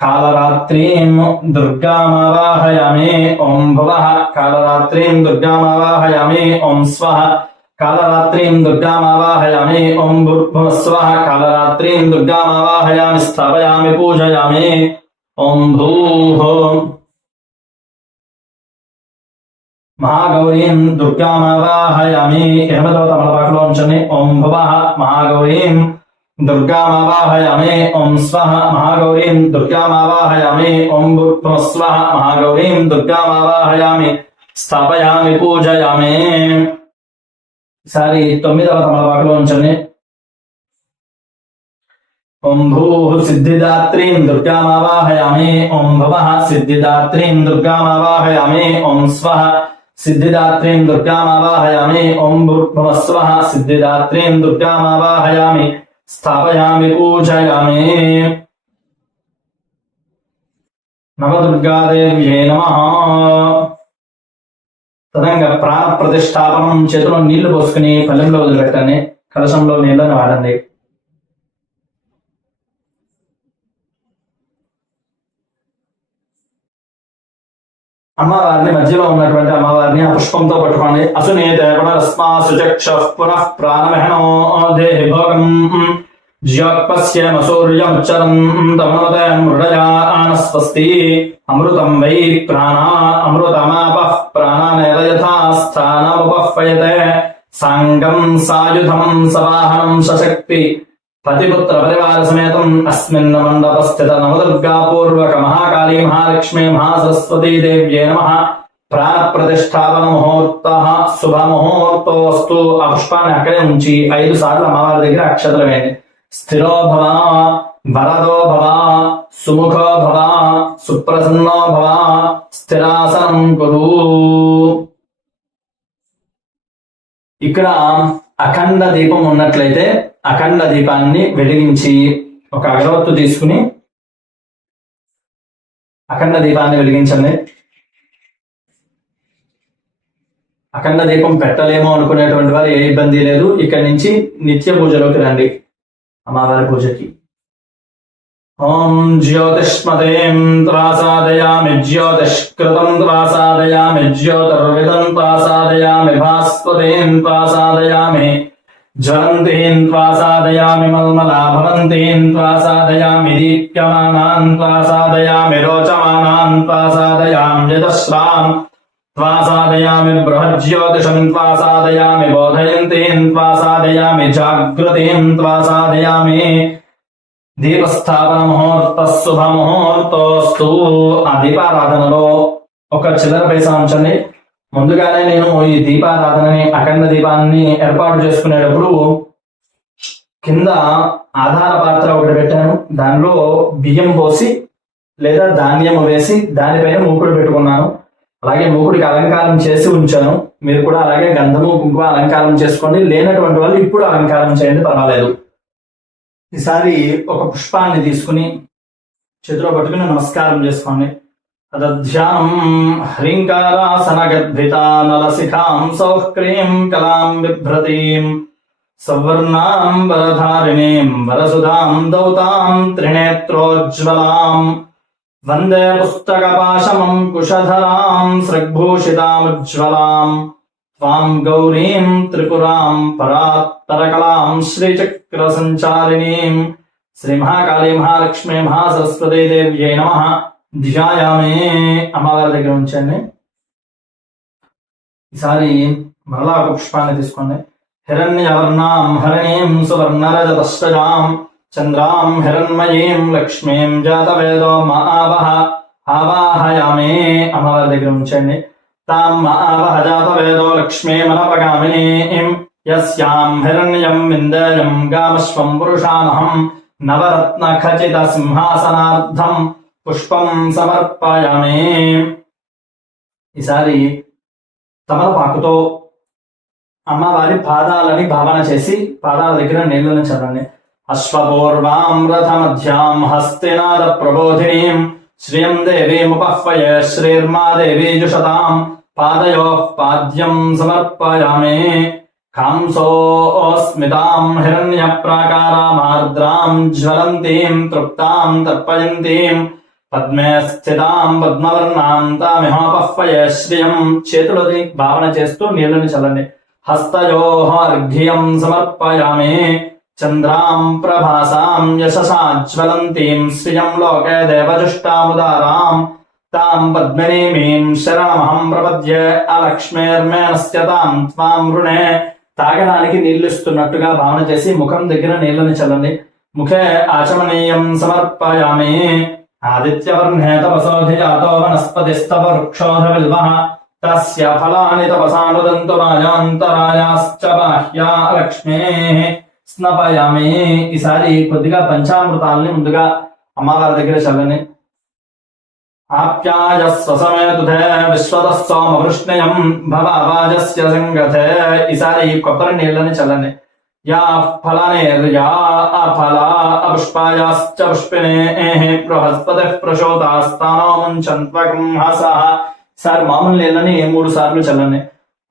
కాలరాత్రీం దుర్గామావాహయామి. ఓం భువః. కాలరాత్రీం దుర్గామావాహయామి. ఓం స్వః. కాలరాత్రీం దుర్గామావాహయామి. ఓం భూర్భువః స్వః. కాలరాత్రీం దుర్గామావాహయామి, స్థాపయామి, పూజయామి. ఓం భూః. మహాగౌరీం దుర్గామావాహయామి. ఎనిమిదవ తమలపాకులో ఉంచండి. ఓం భువః. మహాగౌరీం దుర్గామావాహయామి. ఓం స్వః. మహాగౌరీం దుర్గామావాహయామి. ఓం భూర్భువః స్వః. మహాగౌరీం దుర్గామావాహయామి, స్థాపయామి, పూజయామి. ఈసారి తొమ్మిదవ తమలపాకులో ఉంచండి. ఓం భూః. సిద్ధిదాత్రీం దుర్గామావాహయామి. ఓం భువః. సిద్ధిదాత్రీం దుర్గామావాహయామి. ఓం స్వః. సిద్ధిదాత్రీం దుర్గామావాహయామి. ఓం భూర్భువః స్వః. సిద్ధిదాత్రీం దుర్గామావాహయామి, స్థాపయామి, పూజయామి. నవదుర్గాదేవ్యై నమః. తదంగా ప్రాణ ప్రతిష్టాపనం. చేతిలో నీళ్లు పోసుకుని పల్లెంలో వదిలిపెట్టండి. కలశంలో నీళ్లను వాడండి. అమ్మవారిని మధ్యలో ఉన్నటువంటి అమ్మవారిని ఆ పుష్పంతో పట్టుకోండి. అసునేత పునరస్మాసుచక్ష పునః ప్రాణమహనో దేహి భోగం జ్యోత్పశ్యేమ సూర్యముచ్చరం తమనుతే మృడయానస్వస్తి అమృతం వై ప్రాణా అమృతమాపః ప్రాణానేవ యథా స్థానముపహ్వయతే సాంగం సాయుధం సవాహనం సశక్తి పతిపుత్ర పరివార సమేతం అస్మిన్ మండపస్థిత నవదుర్గా పూర్వక మహాకాళీ మహాలక్ష్మీ మహాసరస్వతీ దేవ్యై నమః. ప్రాణ ప్రతిష్టాపన ముహూర్త శుభ ముహూర్తోస్తు. ఆ పుష్పాన్ని అక్కడే ఉంచి 5 సార్లు అమ్మవారి దగ్గర అక్షతలు వేయండి. స్థిరో భవ, వరదో భవ, సుముఖో భవ, సుప్రసన్నో భవ, స్థిరాసనం కురు. ఇక్కడ అఖండ దీపం ఉన్నట్లయితే అఖండ దీపాన్ని వెలిగించి ఒక అగరవత్తు తీసుకుని అఖండ దీపాన్ని వెలిగించండి. అఖండ దీపం పెట్టలేమో అనుకునేటువంటి వారు ఏ ఇబ్బంది లేదు. ఇక్కడి నుంచి నిత్య పూజలోకి రండి. అమ్మవారి పూజకి ఓం జ్యోతిష్మదేం త్రాసాదయామి జ్యోతిష్కృతం త్రాసాదయామి జ్యోతిర్విదం త్రాసాదయామి భాస్వదేం త్రాసాదయామి జ్వలంతీం త్రాసాదయామి మల్మలా భవంతీం త్రాసాదయామి దీప్యమానాం త్రాసాదయామి రోచమానాం త్రాసాదయామి యతశ్రాం త్వాసాదయామి బృహజ్యోతిషం త్వాసాదయామి బోధయంతీం త్వాసాదయామి జాగృతిం త్వాసాదయామి దీపస్థాపన ముహూర్త శుభ ముహూర్తోస్తు. ఆ దీపారాధనలో ఒక చిల్లర పైసా ఉంచండి. ముందుగానే నేను ఈ దీపారాధనని అఖండ దీపాన్ని ఏర్పాటు చేసుకునేటప్పుడు కింద ఆధార పాత్ర ఒకటి పెట్టాను. దానిలో బియ్యం పోసి లేదా ధాన్యం వేసి దానిపైన మూకుడు పెట్టుకున్నాను. అలాగే మూకుడికి అలంకారం చేసి ఉంచాను. మీరు కూడా అలాగే గంధము కుంకుమ అలంకారం చేసుకోండి. లేనటువంటి వాళ్ళు ఇప్పుడు అలంకారం చేయండి, పర్వాలేదు. ఈసారి ఒక పుష్పాన్ని తీసుకుని చేతిలో పట్టుకుని నమస్కారం చేసుకోండి. తదధ్యానం హ్రీంకారాసన గర్భిత నలశిఖాం సౌక్రీం కలాం బిభ్రతీం సవర్ణాం వరధారిణీం వరసుధాం దౌతాం త్రినేత్రోజ్వలాం వందే పుస్తకపాశమం కుశధరాం సృగ్భూషితాముజ్వలాం త్వాం గౌరీం త్రిపురాం పరాత్తరకలాం శ్రీచక్ర సంచారిణీం శ్రీ మహాకాళీ మహాలక్ష్మి మహాసరస్వతీ దేవ్యై నమః ధ్యాయామే. అమ్మవారి దగ్గర ఉంచండి. ఈసారి మరలా ఒక పుష్పాన్ని తీసుకోండి. హిరణ్యవర్ణాం హరిణీం సువర్ణరజతశ్రజాం చంద్రాం హిరణ్మయీం లక్ష్మీం జాతవేదో ఆవాహయామే. అమ్మవారి దగ్గర ఉంచండి. తాం ఆవహ జాతవేదో లక్ష్మీమనపగామినీం యస్యాం హిరణ్యం విందేయం గామశ్వం పురుషానహం నవరత్న ఖచిత సింహాసనార్థం పుష్పం సమర్పయామి. ఈసారి తమలపాకుతో అమ్మవారి పాదాలని భావన చేసి పాదాల దగ్గర నీళ్ళని చదవండి. అశ్వపూర్వాం రథమధ్యాం హస్తినాద ప్రబోధినీం శ్రియం దేవీముపహ్వయే శ్రీర్మా దేవీ జుషతాం పాదయోః పాద్యం సమర్పయామి. కాంసోస్మితాం హిరణ్య ప్రాకారామార్ద్రాం జ్వలంతీం తృప్తాం తర్పయంతీం పద్మే స్థితాం పద్మవర్ణాం తామిహోపహ్వయే శ్రియం. చేతులది భావన చేస్తూ నీళ్ళని చల్లండి. హస్తయోః అర్ఘ్యం సమర్పయామి. చంద్రాం ప్రభాసాం యశసా జ్వలంతీం శ్రియం లోకే దేవజుష్టాముదారాం తాం పద్మినీమీం శరణమహం ప్రపద్యే అలక్ష్మీర్మేనస్యతాం త్వాం రుణే. తాగడానికి నీళ్ళిస్తున్నట్టుగా భావన చేసి ముఖం దగ్గర నీళ్ళని చల్లండి. ముఖే ఆచమనీయం సమర్పయామి. ఆదిత్యవర్ణే తపసోధిజాతో వనస్పతిస్తవ వృక్షోధ బిల్వః తస్య ఫలాని తపసానుదంతు రాజాంతరాయాశ్చ బాహ్యా లక్ష్మీః స్నపయామి. ఈసారి కొద్దిగా పంచామృతాలని ముందుగా అమ్మవారి దగ్గర చల్లని. ఆప్యాయస్వ సమేతుధే విశ్వతః సోమవృష్ణయం భవాజస్య సంగతే. ఈసారి కొబ్బరి నీళ్ళని చల్లని. యా ఫలానేర్యా అఫలా అపుష్పాయాశ్చ పుష్పిణేః బృహస్పతిః ప్రచోదాస్తానో ముంచన్త్వకం హసః. ఈసారి మామూలు నీళ్ళని 3 సార్లు చల్లని.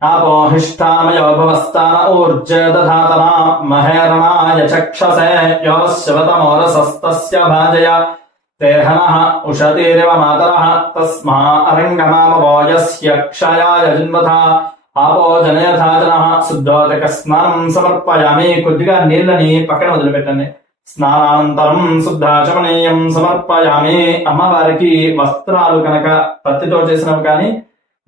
ఆపోహిష్టామయో భవస్తాన ఊర్జే దధాతనా మహేరణాయ చక్షసే యో శివతమోరసస్తస్య భాజయ తేహనః ఉషతీరివ మాతరః తస్మా అరంగమామవో యస్య క్షయాయ జన్మథా ఆపో జనయథా జనః. శుద్ధోదక స్నానం సమర్పయామి. కొద్దిగా నీళ్ళని పక్కన వదిలిపెట్టండి. స్నానానంతరం శుద్ధాచమనీయం సమర్పయామి. అమ్మవారికి వస్త్రాలు కనుక పత్తితో చేసినవి కానీ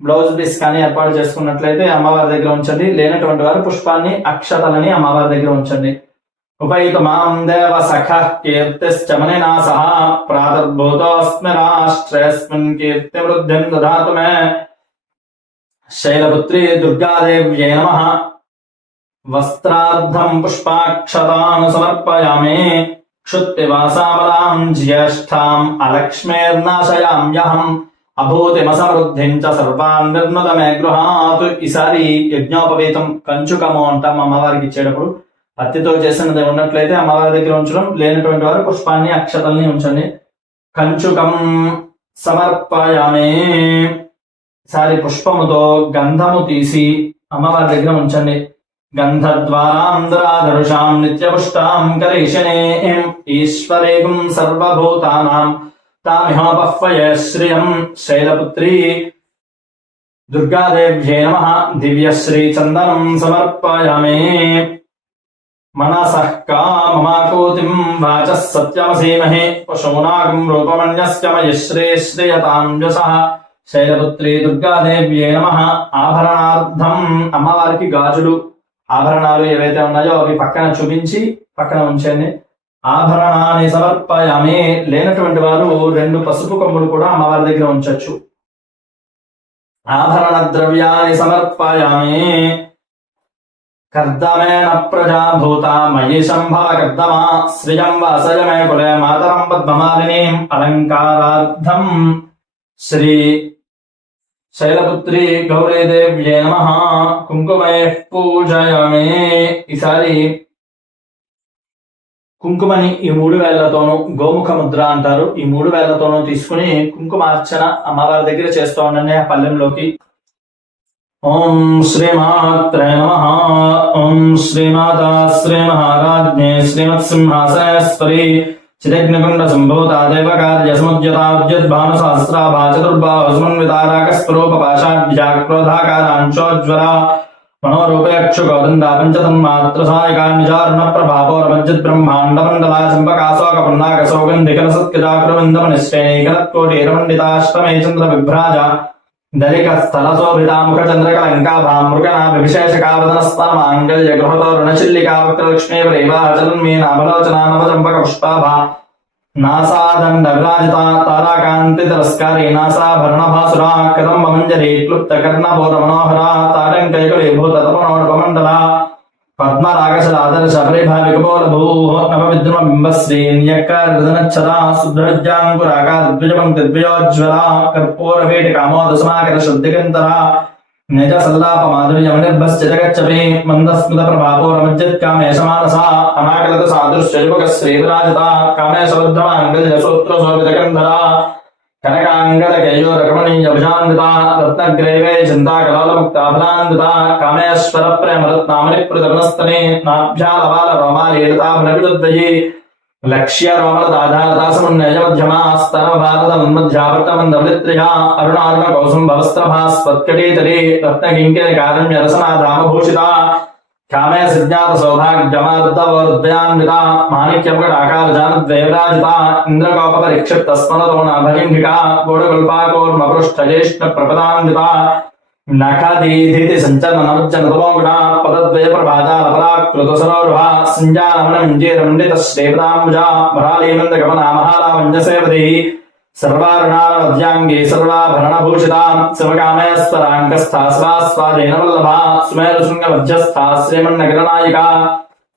బ్లౌజ్ పీస్ కానీ ఏర్పాటు చేసుకున్నట్లయితే అమ్మవారి దగ్గర ఉంచండి. లేనటువంటి వారు పుష్పాన్ని అక్షతలని అమ్మవారి దగ్గర ఉంచండి. ఉపైతు మాం దేవ సఖ కీర్తిశ్చమనినా సహ ప్రాదుర్భూతోస్మి రాష్ట్రేస్మిన్ కీర్తి వృద్ధిం దదాతు మే. శైలపుత్రి దుర్గాదేవ్యై నమః. వస్త్రార్థం పుష్పాక్షతాను సమర్పయామి. క్షుత్పివాసామలాం జ్యేష్ఠాం అలక్ష్మీర్నాశయామ్యహం అభూతిమసమృద్ధిం చ సర్వాన్ నిర్మల మే గృహాత్. ఈసారి యజ్ఞోపవీతం కంచుకము అంటాం అమ్మవారికి ఇచ్చేటప్పుడు. పత్తితో చేసినది ఉన్నట్లయితే అమ్మవారి దగ్గర ఉంచడం, లేనటువంటి వారు పుష్పాన్ని అక్షతల్ని ఉంచండి. కంచుకం సమర్పయామి. ఈసారి పుష్పముతో గంధము తీసి అమ్మవారి దగ్గర ఉంచండి. గంధద్వారాంధ్రాధరుషాం నిత్యపుష్టాం కరీషిణీం ఈశ్వరేగం సర్వభూతానాం తామిహోపహ్వయే శ్రియం. శైలపుత్రి దుర్గాదేవ్యై నమః. దివ్యశ్రీ చందనం సమర్పయామి. మనసః కామమాకూతిం వాచః సత్యమసీమహి పశూనాగం రూపమన్యస్య మయి శ్రీయతాం యశః. శైలపుత్రి దుర్గాదేవ్యై నమః. ఆభరణార్థం అమ్మవారికి గాజులు ఆభరణాలు ఏవైతే ఉన్నాయో అవి పక్కన చూపించి పక్కన ఉంచండి. ఆభరణాన్ని సమర్పయామి. లేనటువంటి వారు 2 పసుపు కొమ్ములు కూడా అమ్మవారి దగ్గర ఉంచొచ్చు. ఆభరణ ద్రవ్యాన్ని సమర్పయామి. కర్దమేణ ప్రజాభూత మయి సంభవ కర్దమా శ్రియం వాసయమే కులే మాతరం పద్మమాలినీం అలంకారార్థం శ్రీ శైలపుత్రి గౌరీదేవ్యే నమః. కుంకుమే పూజయామి. ఈసారి కుంకుమని ఈ 3 వేళ్లతోనూ, గోముఖ ముద్ర అంటారు, ఈ 3 వేళ్లతోనూ తీసుకుని కుంకుమార్చన అమ్మవారి దగ్గర చేస్తూ ఉండండి ఆ పల్లెంలోకి. ఓం శ్రీమాత్రే నమః. ఓం శ్రీమాతా శ్రీ మహారాజ్ఞే శ్రీమత్సింహాసనేశ్వరి చిదగ్నికుండ సంభూత దేవకార్య సముద్యతాద్యుద్భాను సహస్రాభా చతుర్బాహుస్మన్వితారాకస్వరూప పాశాఢ్యాక్రోధాకారాంశోజ్వల మనోరూపేక్షుగోదండా పంచతన్మాత్ర సాయకా నిజారుణ ప్రభాపౌరమజ్జిత్ బ్రహ్మాండ మండలా చంపకాశోక పున్నాక సౌగంధికల సత్కజాకృవిందమనిశ్చైకలత్కోటీరమండితాష్టమే చంద్ర విభ్రాజ దలిక స్థల శోభితా ముఖ చంద్రకల ఇంకాభా మృగనా విశేషకావదనస్తమ మాంగళ్య గృహతో రుణచిల్లికా వక్రలక్ష్మీ వరేవాచలన్మీనాభలోచనా నవచంపక పుష్పాభా నాసాదండ విరాజిత తారాకాంతి తిరస్కారీ నాసాభరణభాసురా కదంబ మంజరీ క్లుప్త కర్ణభూత మనోహర తాటంకైకులీభూత తపనోడపమండల పద్మరాగశలాదర్శ పరిభావికబోల భూ నవ విద్రుమ బింబశ్రీ న్యక్కర్దనచ్చదా శుద్ధృజ్యాంకురాకార ద్విజపంక్తి ద్విజోజ్వల కర్పూర వేటి కామోద సమాకర శుద్ధికంతర నిజ సల్లాప మాధుర్యం నిర్భశ్చ జగచ్చపి మందస్మృత ప్రభాపూరమజ్జిత్ కామేశమానస అనాకలత సాదృశ్యజుపక శ్రీవిరాజిత కామేశబద్ధమాంగజ సూత్ర శోభితకంధర కనకాంగద కేయోరకమణీయ భుజాన్విత రత్నగ్రైవే చింతాకలాలముక్తాఫలాన్విత కామేశ్వర ప్రేమరత్నామని ప్రదమస్తనే నాభ్యాలవాల రోమాలీలతాభనవిదుద్వయీ లక్ష్య రోమలదాధారతా సమున్నయ మధ్యమా స్తన భారత మన్మధ్యావృతమందవృత్రియా అరుణారుణ కౌసుంభవస్త్రభా స్వత్కటీతరీ రత్నకింకిణ కారుణ్య రసనాధామభూషిత కామే సిద్ధ్యాత సౌభాగ్యమారుద్యాన్విత మాణిక్యముకటాకారజానద్వైరాజిత ఇంద్రకోప పరిక్షిప్త స్మరతోణాభరింఘిక గోడగుల్పాకోర్మపృష్ఠజ్యేష్ఠ ప్రపదాన్విత నఖదీధితి సంచలనముజ్జనతమోగుణ పదద్వయ ప్రభాజాలపరాకృత సరోరుహ సంజానమనమింజేరమండిత శ్రీపదాంబుజ మరాళీనంద గమనా మహాలావంజసేవతి సర్వారుణారవద్యాంగే సర్వాభరణభూషిత శివకామేశ్వరాంకస్థా స్వాస్వాదేన వల్లభా సుమేరుశృంగ మధ్యస్థా శ్రీమన్నగరనాయిక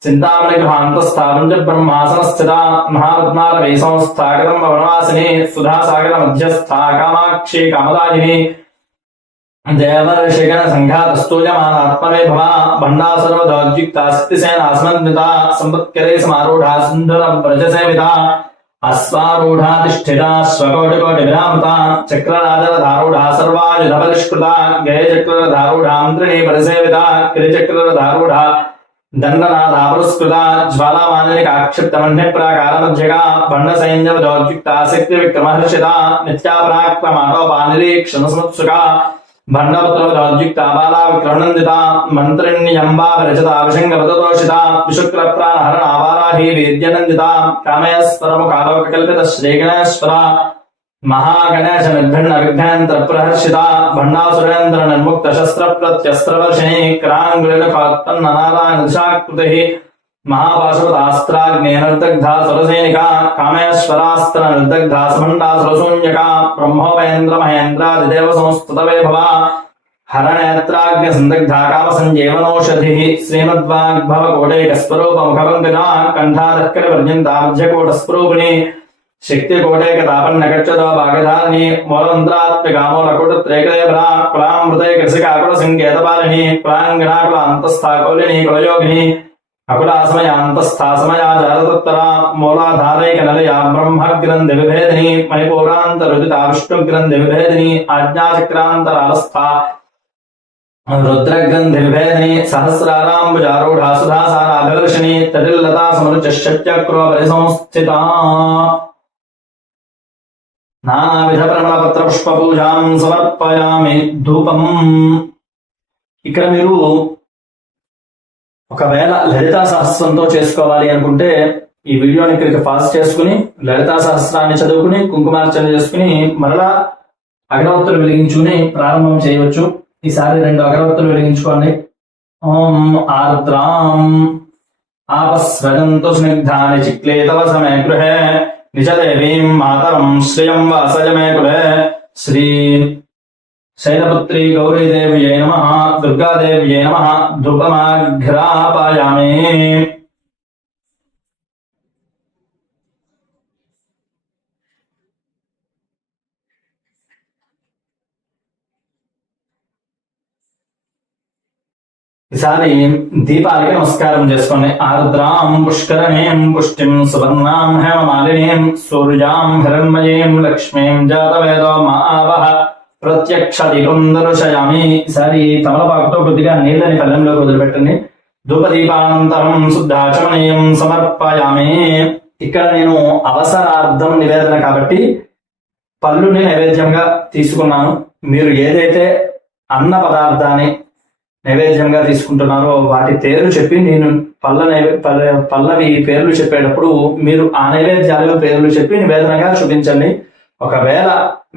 చింతామణి గృహాంతస్థా పంచబ్రహ్మాసనస్థిత మహారత్నారవై సంస్థా కదంబ వనవాసిని సుధాసాగర మధ్యస్థా కామాక్షి కామదాయిని దేవర్షిగణ సంఘాతస్తూయమానాత్మనే భవ భండా సర్వదోద్యుక్తా స్థితిసేనా సమన్విత సంపత్కరే సమారూఢా సుందర వ్రజసేవిత అశ్వారూఢాధిష్ఠిత స్వకోటికోటి విరామృత చక్రరాజరధారూఢ సర్వాయుధ పరిష్కృత గయచక్రరధారూఢ మంత్రిణీ పరిసేవిత గిరిచక్రరధారూఢ దండనాథ పురస్కృత జ్వాలామాలికాక్షిప్తమన్యప్రాకారమధ్యగా భండసైన్యవదోద్యుక్త శక్తి విక్రమహర్షిత నిత్యాప్రాక్రమాటోపానిరీక్షణ సముత్సుక భండపుత్రవదోద్యుక్త బాలా విక్రమనందిత మంత్రిణ్యంబా విరచిత విషంగవదోషిత విశుక్ర ప్రాణహరణ వారాహి వేద్యనందిత కామేశ్వరముఖాలోకల్పిత శ్రీగణేశ్వర మహాగణేశ నిర్భిన్న విఘ్నేంద్ర ప్రహర్షిత భండాసురేంద్ర నిర్ముక్త శస్త్ర ప్రత్యస్త్రవర్షిణి క్రాంగుళినకాత్తన్నారాయణశాకృతి మహాపాశుపతాస్త్రాగ్నే నిర్దగ్ధ సురసైనిక కామేశ్వరాస్త్ర నిర్దగ్ధ సమండాసురశూన్యక బ్రహ్మోపేంద్ర మహేంద్రాదిదేవ సంస్థుత వైభవ హరనేత్రాగ్ని సందగ్ధ కామ సంజీవనౌషధి శ్రీమద్వాగ్భవ కోటైక స్వరూప ముఖభంగన కంఠాదక్కర పర్యంత మధ్యకోట స్వరూపిణి శక్తి కోటైక తాపన్నగచ్చదో భాగధారిణి మూలంత్రాత్మికామూలకుటత్రేకదేవర కులామృతై కృషికాకుల సంకేతపాలిని కులాంగనాకుల అంతస్థాకౌలిని కులయోగిని అకులాసమయ అంతస్థాసమయాచారతత్తర మూలాధారైక నిలయ బ్రహ్మగ్రంథి విభేదిని మణిపూరాంతరుదిత విష్ణుగ్రంథి విభేదిని ఆజ్ఞాచక్రాంతరాలస్థ రుద్రగ్రంథి విభేదిని సహస్రారాంబుజారూఢ సుధాసారాభివర్షిణి తటిల్లతా సమరుచక్రో పరిసంస్థిత నానావిధ పరిమళపత్ర పుష్ప పూజాం సమర్పయామి ధూపం. ఇక్కడ మీరు ఒకవేళ లలితా సహస్రంతో చేసుకోవాలి అనుకుంటే ఈ వీడియోని ఇక్కడికి పాస్ చేసుకుని లలితా సహస్రాన్ని చదువుకుని కుంకుమార్చన చేసుకుని మరలా అగరవత్తులు వెలిగించుకుని ప్రారంభం చేయవచ్చు. ఈసారి 2 అగరవత్తులు వెలిగించుకోండి. ఓం ఆర్ద్రాం आपस्रजन्तु स्निग्धानि चिक्ले तव समे गृहे निजदेवीं मातरं श्रियं वासय मे कुले। श्री शैलपुत्री गौरीदेव्यै नमः। दुर्गादेव्यै नमः। धूपमाघ्रापयामि। ఈసారి దీపాలకి నమస్కారం చేసుకోండి. ఆర్ద్రాం పుష్కరణీం పుష్టిం సువర్ణాం హేమమాలినీం సూర్యాం హిరణ్మయీం లక్ష్మీం జాతవేదో మావహ ప్రత్యక్ష దీపం దర్శయామి. ఈసారి తమలపాకుతో కొద్దిగా నీళ్ళని పళ్ళెంలోకి వదిలిపెట్టండి. ధూపదీపానంతరం శుద్ధాచమనీయం సమర్పయామి. ఇక్కడ నేను అవసరార్థం నివేదన కాబట్టి పళ్ళుని నైవేద్యంగా తీసుకున్నాను. మీరు ఏదైతే అన్న పదార్థాన్ని నైవేద్యంగా తీసుకుంటున్నారో వాటి పేర్లు చెప్పి నేను పల్లవి పేర్లు చెప్పేటప్పుడు మీరు ఆ నైవేద్యాల పేర్లు చెప్పి నివేదనగా చూపించండి. ఒకవేళ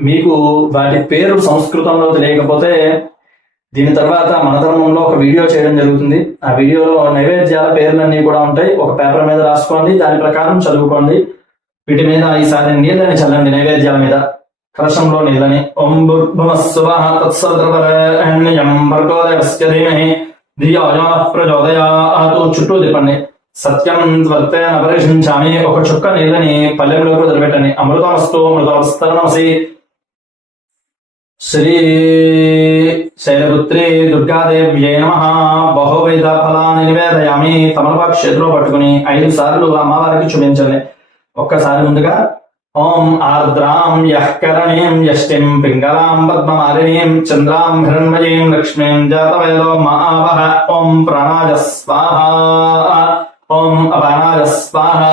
మీకు వాటి పేరు సంస్కృతంలో తెలియకపోతే దీని తర్వాత మన ధర్మంలో ఒక వీడియో చేయడం జరుగుతుంది. ఆ వీడియోలో నైవేద్యాల పేర్లన్నీ కూడా ఉంటాయి. ఒక పేపర్ మీద రాసుకోండి, దాని ప్రకారం చదువుకోండి. వీటి మీద ఈసారి నీళ్ళని చల్లండి. నైవేద్యాల మీద కలశంలో నీళ్ళని. ఓం భూర్భువస్సువః తత్సవితుర్వరేణ్యం భర్గో దేవస్య ధీమహి ధియో యో నః ప్రచోదయాత్. చుట్టూ తిప్పండి. సత్యం త్వర్తేన పరిశించామి. ఒక చుక్క నీళ్ళని పల్లెంలోకి వదిలిపెట్టండి. అమృతమస్తు అమృతమస్తరణమసి. శ్రీ శైలపుత్రి దుర్గాదేవ్యై నమః. బహువిధ ఫలాన్ని నివేదయామి. తమలపాకు చేతిలో పట్టుకుని 5 సార్లు అమ్మవారికి చూపించండి. ఒక్కసారి ముందుగా ఓం ఆర్ద్రాం యః కరణీం యష్టిం పింగళాం పద్మమాలినీం చంద్రాం హిరణ్మయీం లక్ష్మీం జాతవేదో మావహ. ఓం ప్రాణాయ స్వాహా. ఓం అపానాయ స్వాహా.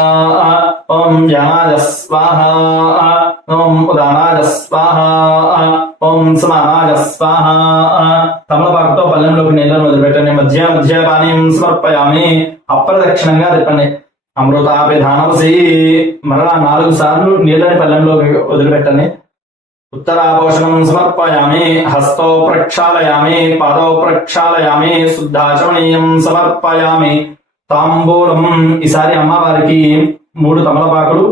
ఓం యానాయ స్వాహా. ఓం ఉదానాయ స్వాహా. ఓం సమానాయ స్వాహా. తమలపాకుతో పల్లెంలోకి నీళ్ళను వదిలిపెట్టండి. మధ్య మధ్య పానీయం సమర్పయామి. అప్రదక్షిణంగా తిప్పండి. అమృతాభిధానమసి. మరలా 4 సార్లు నీళ్ళని పల్లెంలోకి వదిలిపెట్టండి. ఉత్తరాపోషణం సమర్పయామి. హస్తో ప్రక్షాళయామి. పాదో ప్రక్షాళయామి. శుద్ధాచమనీయం సమర్పయామి. తాంబూలం. ఈసారి అమ్మవారికి 3 తమలపాకులు,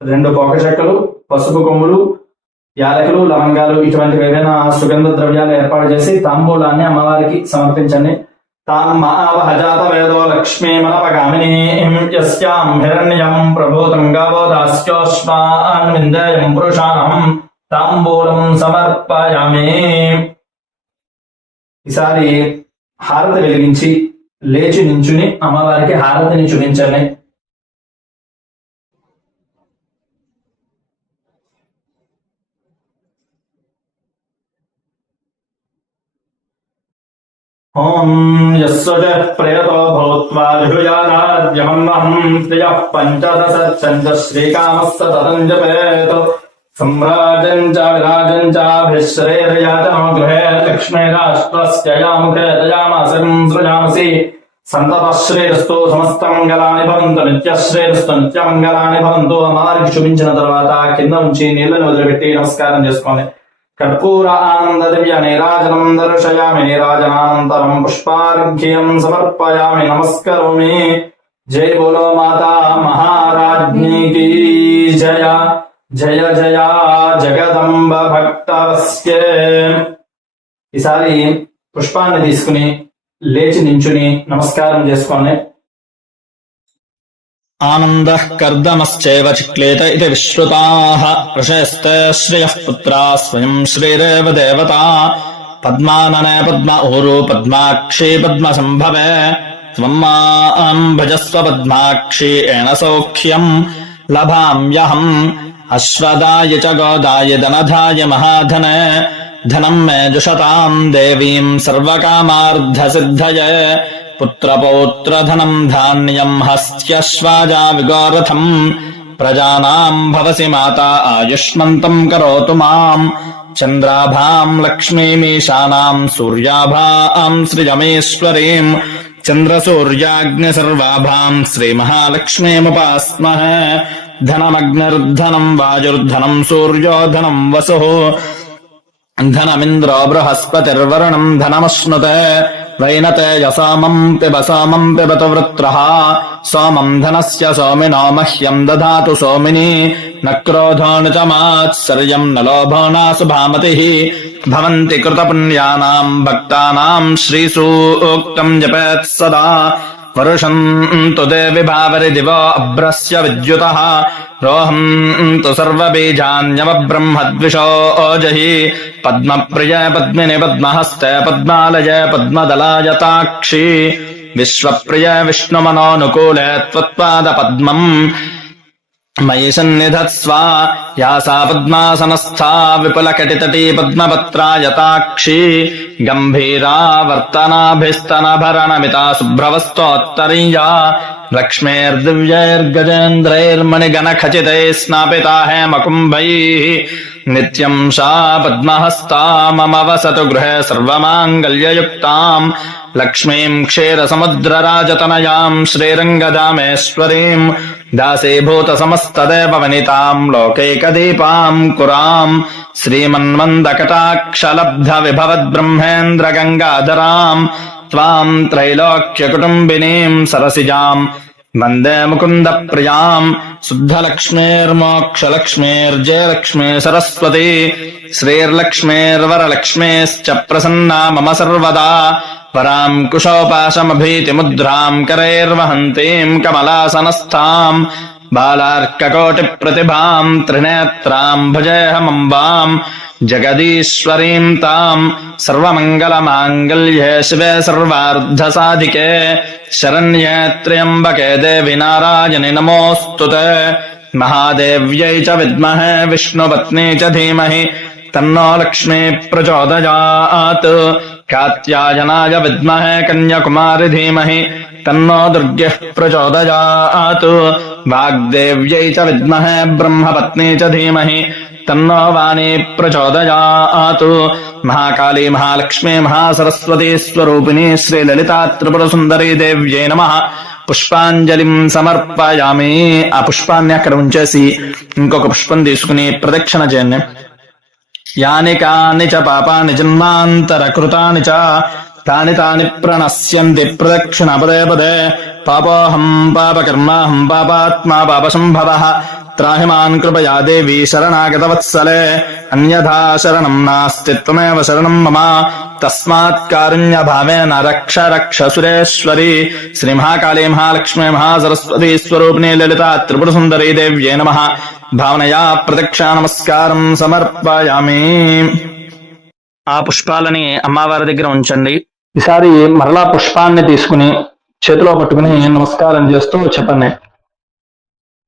2 పోక చెక్కలు, పసుపు కొమ్ములు, యాలకులు, లవంగాలు ఇటువంటివి ఏవైనా సుగంధ ద్రవ్యాలు ఏర్పాటు చేసి తాంబూలాన్ని అమ్మవారికి సమర్పించండి. తాం మావహ జాతవేదో లక్ష్మీమనపగామినీం యస్యాం హిరణ్యం ప్రభూతం గావో దాస్యోష్మాన్ విందేయం పురుషాణం తాంబూలం సమర్పయామి. ఈసారి హారతి వెలిగించి లేచి నించుని అమ్మవారికి హారతిని చూపించండి. ఓం యస్సుజః ప్రేతో భూత్వా విభుజానాద్యమన్నహం త్రియః పంచదశ చంద శ్రీకామస్స తదంజపేత్. सम्राजं च विराजं च भिश्रेर्याजनो गृहे लक्ष्मीराष्ट्रस्य यामुखे दयामासं सृजामसि. సంతపశ్రేయస్తు సమస్త మంగళాని భవంతు. నిత్యశ్రేయస్తు నిత్యమంగళాని భవంతు. అమ్మవారికి చూపించిన తర్వాత కింద ఉంచి నీళ్లను వదిలిపెట్టి నమస్కారం చేసుకోండి. కర్పూర ఆనంద దివ్య నీరాజనం దర్శయామి. నీరాజనానంతరం పుష్పార్ఘ్యం సమర్పయామి. నమస్కరోమి. జై బోలో మాతా మహారాజ్ఞీ కీ జయ. జయ జయ జగదంబ భక్తవస్య. ఈసారి పుష్పాన్ని తీసుకుని లేచి నించుని నమస్కారం చేసుకోండి. ఆనందః కర్దమశ్చైవ చిక్లేత ఇతి విశ్రుతాః. ఋషయస్తే శ్రియః పుత్రా స్వయం శ్రీరేవ దేవతా. పద్మాననే పద్మ ఊరు పద్మాక్షి పద్మ సంభవే. త్వం మాం భజస్వ పద్మాక్షి ఏన సౌఖ్యం లభామ్యహం. అశ్వదాయ చ గోదాయ ధనధాయ మహాధనే. ధనం మే జుషతాం దేవీం సర్వకామార్థసిద్ధయే. పుత్రపౌత్రధనం ధాన్యం హస్త్యశ్వాజా విగోరథం. ప్రజానాం భవసి మాతా ఆయుష్మంతం కరోతు మాం. చంద్రాభాం లక్ష్మీమీశానాం సూర్యాభాం సృజమేశ్వరీం. చంద్రసూర్యాగ్నిసర్వాభాం శ్రీమహాలక్ష్మీముపాస్మహే. ధనమగ్నిర్ధనం వాయుర్ధనం సూర్యో ధనం వసుః. ధనమింద్రో బృహస్పతిర్వరుణం ధనమశ్నుతే. వైనతేయ సోమం పిబతు వృత్రః సోమం ధనస్య సోమినో మహ్యం దధాతు సోమిని న క్రోధో న చ మాత్సర్యం న లోభో నాశుభామతిః భవంతి కృతపుణ్యానాం భక్తానాం శ్రీసూక్తం జపేత్ సదా వరుషం తు దేవి భావరి దివో అభ్రస్య విద్యుతః రోహం తు సర్వబీజాన్యవబ్రహ్మద్విషో ఓజహి పద్మప్రియ పద్మిని పద్మహస్తే పద్మాలయ పద్మదలాయతాక్షి విశ్వప్రియ విష్ణుమనోనుకూలే త్వత్పాద పద్మం మయి సన్నిధత్స్వ యా సా పద్మాసనస్థా విపులకటితటీ పద్మపత్రాయతాక్షి గంభీరా వర్తనాభిస్తనభరణమితా శుభ్రవస్తోత్తరీయా లక్ష్మీర్దివ్యైర్గజేంద్రైర్మణిగణఖచితైः స్నాపితా హేమకుంభైः నిత్యం సా పద్మహస్తా మమ వసతు గృహే సర్వమాంగళ్యయుక్తాం లక్ష్మీం క్షీరసముద్రరాజతనయాం శ్రీరంగదామేశ్వరీం దాసీభూత సమస్తదేవ వనితాం లోకైకదీపాం కురాం శ్రీమన్మందకటాక్షలబ్ధ విభవద్బ్రహ్మేంద్ర గంగాధరాం త్వాం త్రైలోక్యకుటుంబినీం సరసిజాం వందే ముకుంద ప్రియాం శుద్ధలక్ష్మీర్మోక్షలక్ష్మీర్జయలక్ష్మీ సరస్వతి శ్రీర్లక్ష్మీర్వరలక్ష్మీశ్చ ప్రసన్నా మమ సర్వదా వరాం కుశోపాశమభీతిముద్రాం కరైర్వహంతీం కమలాసనస్థాం బాలార్కకోటిప్రతిభాం త్రినేత్రాం భజేహమంబాం జగదీశ్వరీం తాం సర్వమంగళమాంగళ్యే శివే సర్వార్ధసాధికే శరణ్యే త్ర్యంబకే దేవి నారాయణి నమోऽस्तुते మహాదేవ్యై చ విద్మహే విష్ణుపత్నీ చ ధీమహి తన్నో లక్ష్మీ ప్రచోదయాత్ కాత్యాయనాయ విద్మహే కన్యాకుమారి ధీమహి తన్నో దుర్గః ప్రచోదయాత్ వాగ్దేవ్యై చ విద్మహే బ్రహ్మపత్నీ చ ధీమహి తన్నో వాణీ ప్రచోదయాత్ మహాకాళీ మహాలక్ష్మీ మహాసరస్వతీ స్వరూపిణీ శ్రీలలితా త్రిపుర సుందరీ దేవ్యై నమః పుష్పాంజలిం సమర్పయామి. ఆ పుష్పాన్ని అక్కడ ఉంచేసి ఇంకొక పుష్పం తీసుకుని ప్రదక్షిణ చేయండి. యాని కాని చ పాపాని జన్మాంతరకృతాని చ తాని తాని ప్రణశ్యంతి ప్రదక్షిణ పదే పదే. పాపోహం పాపకర్మాహం పాపాత్మా పాపసంభవః త్రాహి మాం కృపయా దేవి శరణాగతవత్సలే. అన్యథా శరణం నాస్తి త్వమేవ శరణం మమ తస్మాత్ కారుణ్య భావేన రక్ష రక్ష సురేశ్వరి. శ్రీ మహాకాళీ మహాలక్ష్మీ మహాసరస్వతీ స్వరూపిణీ లలితా త్రిపుర సుందరీ దేవ్యై నమః. భావనయా ప్రదక్షిణ నమస్కారం సమర్పయామి. ఆ పుష్పాలని అమ్మవారి దగ్గర ఉంచండి. ఈసారి మరలా పుష్పాన్ని తీసుకుని చేతిలో పట్టుకుని నమస్కారం చేస్తూ చెప్పండి.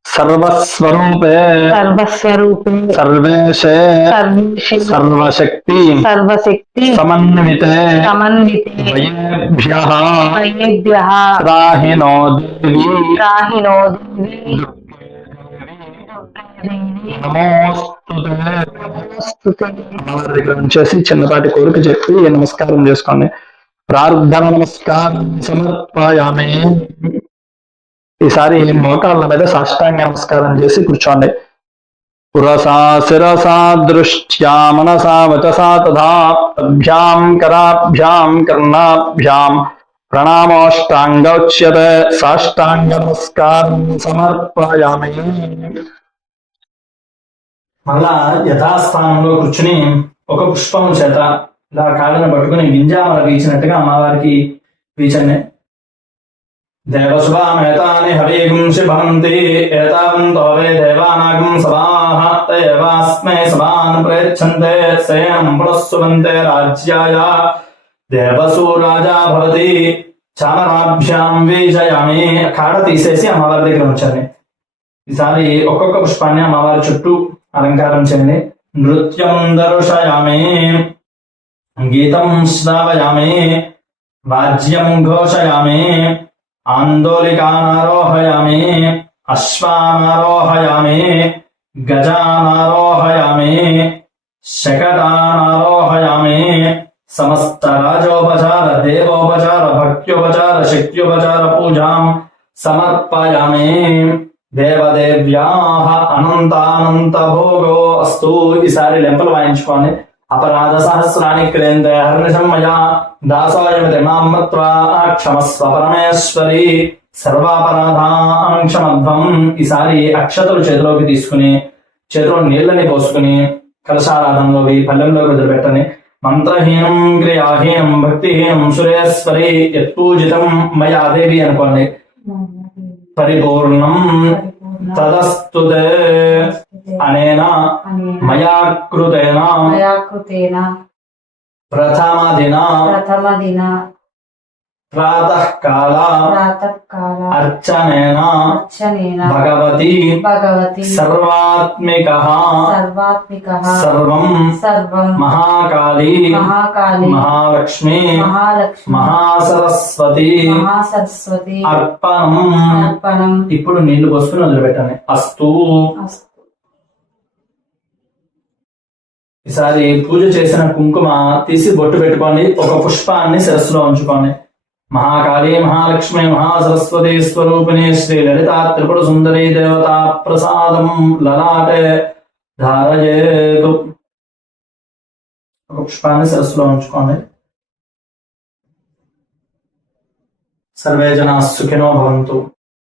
సర్వస్వరూపే సర్వస్వరూపే సర్వేశే సర్వేషు సర్వశక్తి సర్వశక్తి సమన్వితే సమన్వితే వయేభ్యః వయేభ్యః త్రాహినో దేవి త్రాహినో దేవి నమోస్తుతే. నమోస్తుతే. అమ్మవారి దగ్గర ఉంచేసి చిన్నపాటి కోరిక చెప్పి నమస్కారం చేసుకోండి. ప్రార్థన నమస్కారం సమర్పయామి. ఈసారి మోకాళ్ళ మీద సాష్టాంగ నమస్కారం చేసి కూర్చోండి. పురసా శిరసా దృష్ట్యా మనసా వచసా తథా పద్భ్యాం కరాభ్యాం కర్ణాభ్యాం ప్రణామోష్టాంగోచ్యతే. సాష్టాంగ నమస్కారం సమర్పయామి. మళ్ళా యథాస్థానంలో కూర్చుని ఒక పుష్పం చేత ఇలా కాళ్ళను పట్టుకుని గింజామల వీచినట్టుగా అమ్మవారికి వీచండి. దేవశుభామేతాని హవేగుం శుభంతి ఏతావంతో వే దేవానాగం సభాః తయేవాస్మై సభాన్ ప్రయచ్చన్తే సేనం పునఃసువంతే రాజ్యాయ దేవసూ రాజా భవతి. చామరాభ్యాం వీజయామి. కాడ తీసేసి అమ్మవారి దగ్గర ఉంచండి. ఈసారి ఒక్కొక్క పుష్పాన్ని అమ్మవారి చుట్టూ అలంకారం చేయండి. నృత్యం దర్శయామి, గీతం శ్రావయామి, వాద్యం ఘోషయామి, ఆందోళికానారోహయామి, అశ్వానారోహయామి, గజానారోహయామి, శకటానారోహయామి. సమస్త రాజోపచార దేవోపచార భక్త్యోపచార శక్త్యోపచార పూజాం సమర్పయామి. దేవదేవ్యాః అనంతానంత భోగో అస్తు. ఈసారి లెంపలు వాయించుకోండి. అపరాధ సహస్రాన్ని క్రేంద్రే హర్నిశం మయా దాసోయమితి మాం మత్వా క్షమస్వ పరమేశ్వరి సర్వాపరాధాం క్షమధ్వం. ఈసారి అక్షతలు చేతిలోకి తీసుకుని చేతిలో నీళ్ళని పోసుకుని కలశారాధనలో పల్లెంలోకి వదిలిపెట్టని మంత్రహీనం క్రియాహీనం భక్తిహీనం సురేశ్వరి యత్పూజితం మయా దేవి అనుకోండి. పరిపూర్ణం తదస్తుతే అనేన మయా కృతేన ప్రథమదిన ప్రాతఃకాల అర్చనేన భగవతి సర్వాత్మికః సర్వం మహాకాళీ మహాలక్ష్మి మహాసరస్వతి అర్పణం. ఇప్పుడు నీళ్లు పోసుకుని వదిలిపెట్టండి. అస్తు. ఈసారి పూజ చేసిన కుంకుమ తీసి బొట్టు పెట్టుకోండి. ఒక పుష్పాన్ని శిరస్సులో ఉంచుకోండి. మహాకాళీ మహాలక్ష్మి మహాసరస్వతి స్వరూపిణి శ్రీ లలితా త్రిపుర సుందరీ దేవతా ప్రసాదం లలాటే ధారయేతు. ఒక పుష్పాన్ని శిరస్సులో ఉంచుకోండి. సర్వే జనా సుఖినో భవంతు.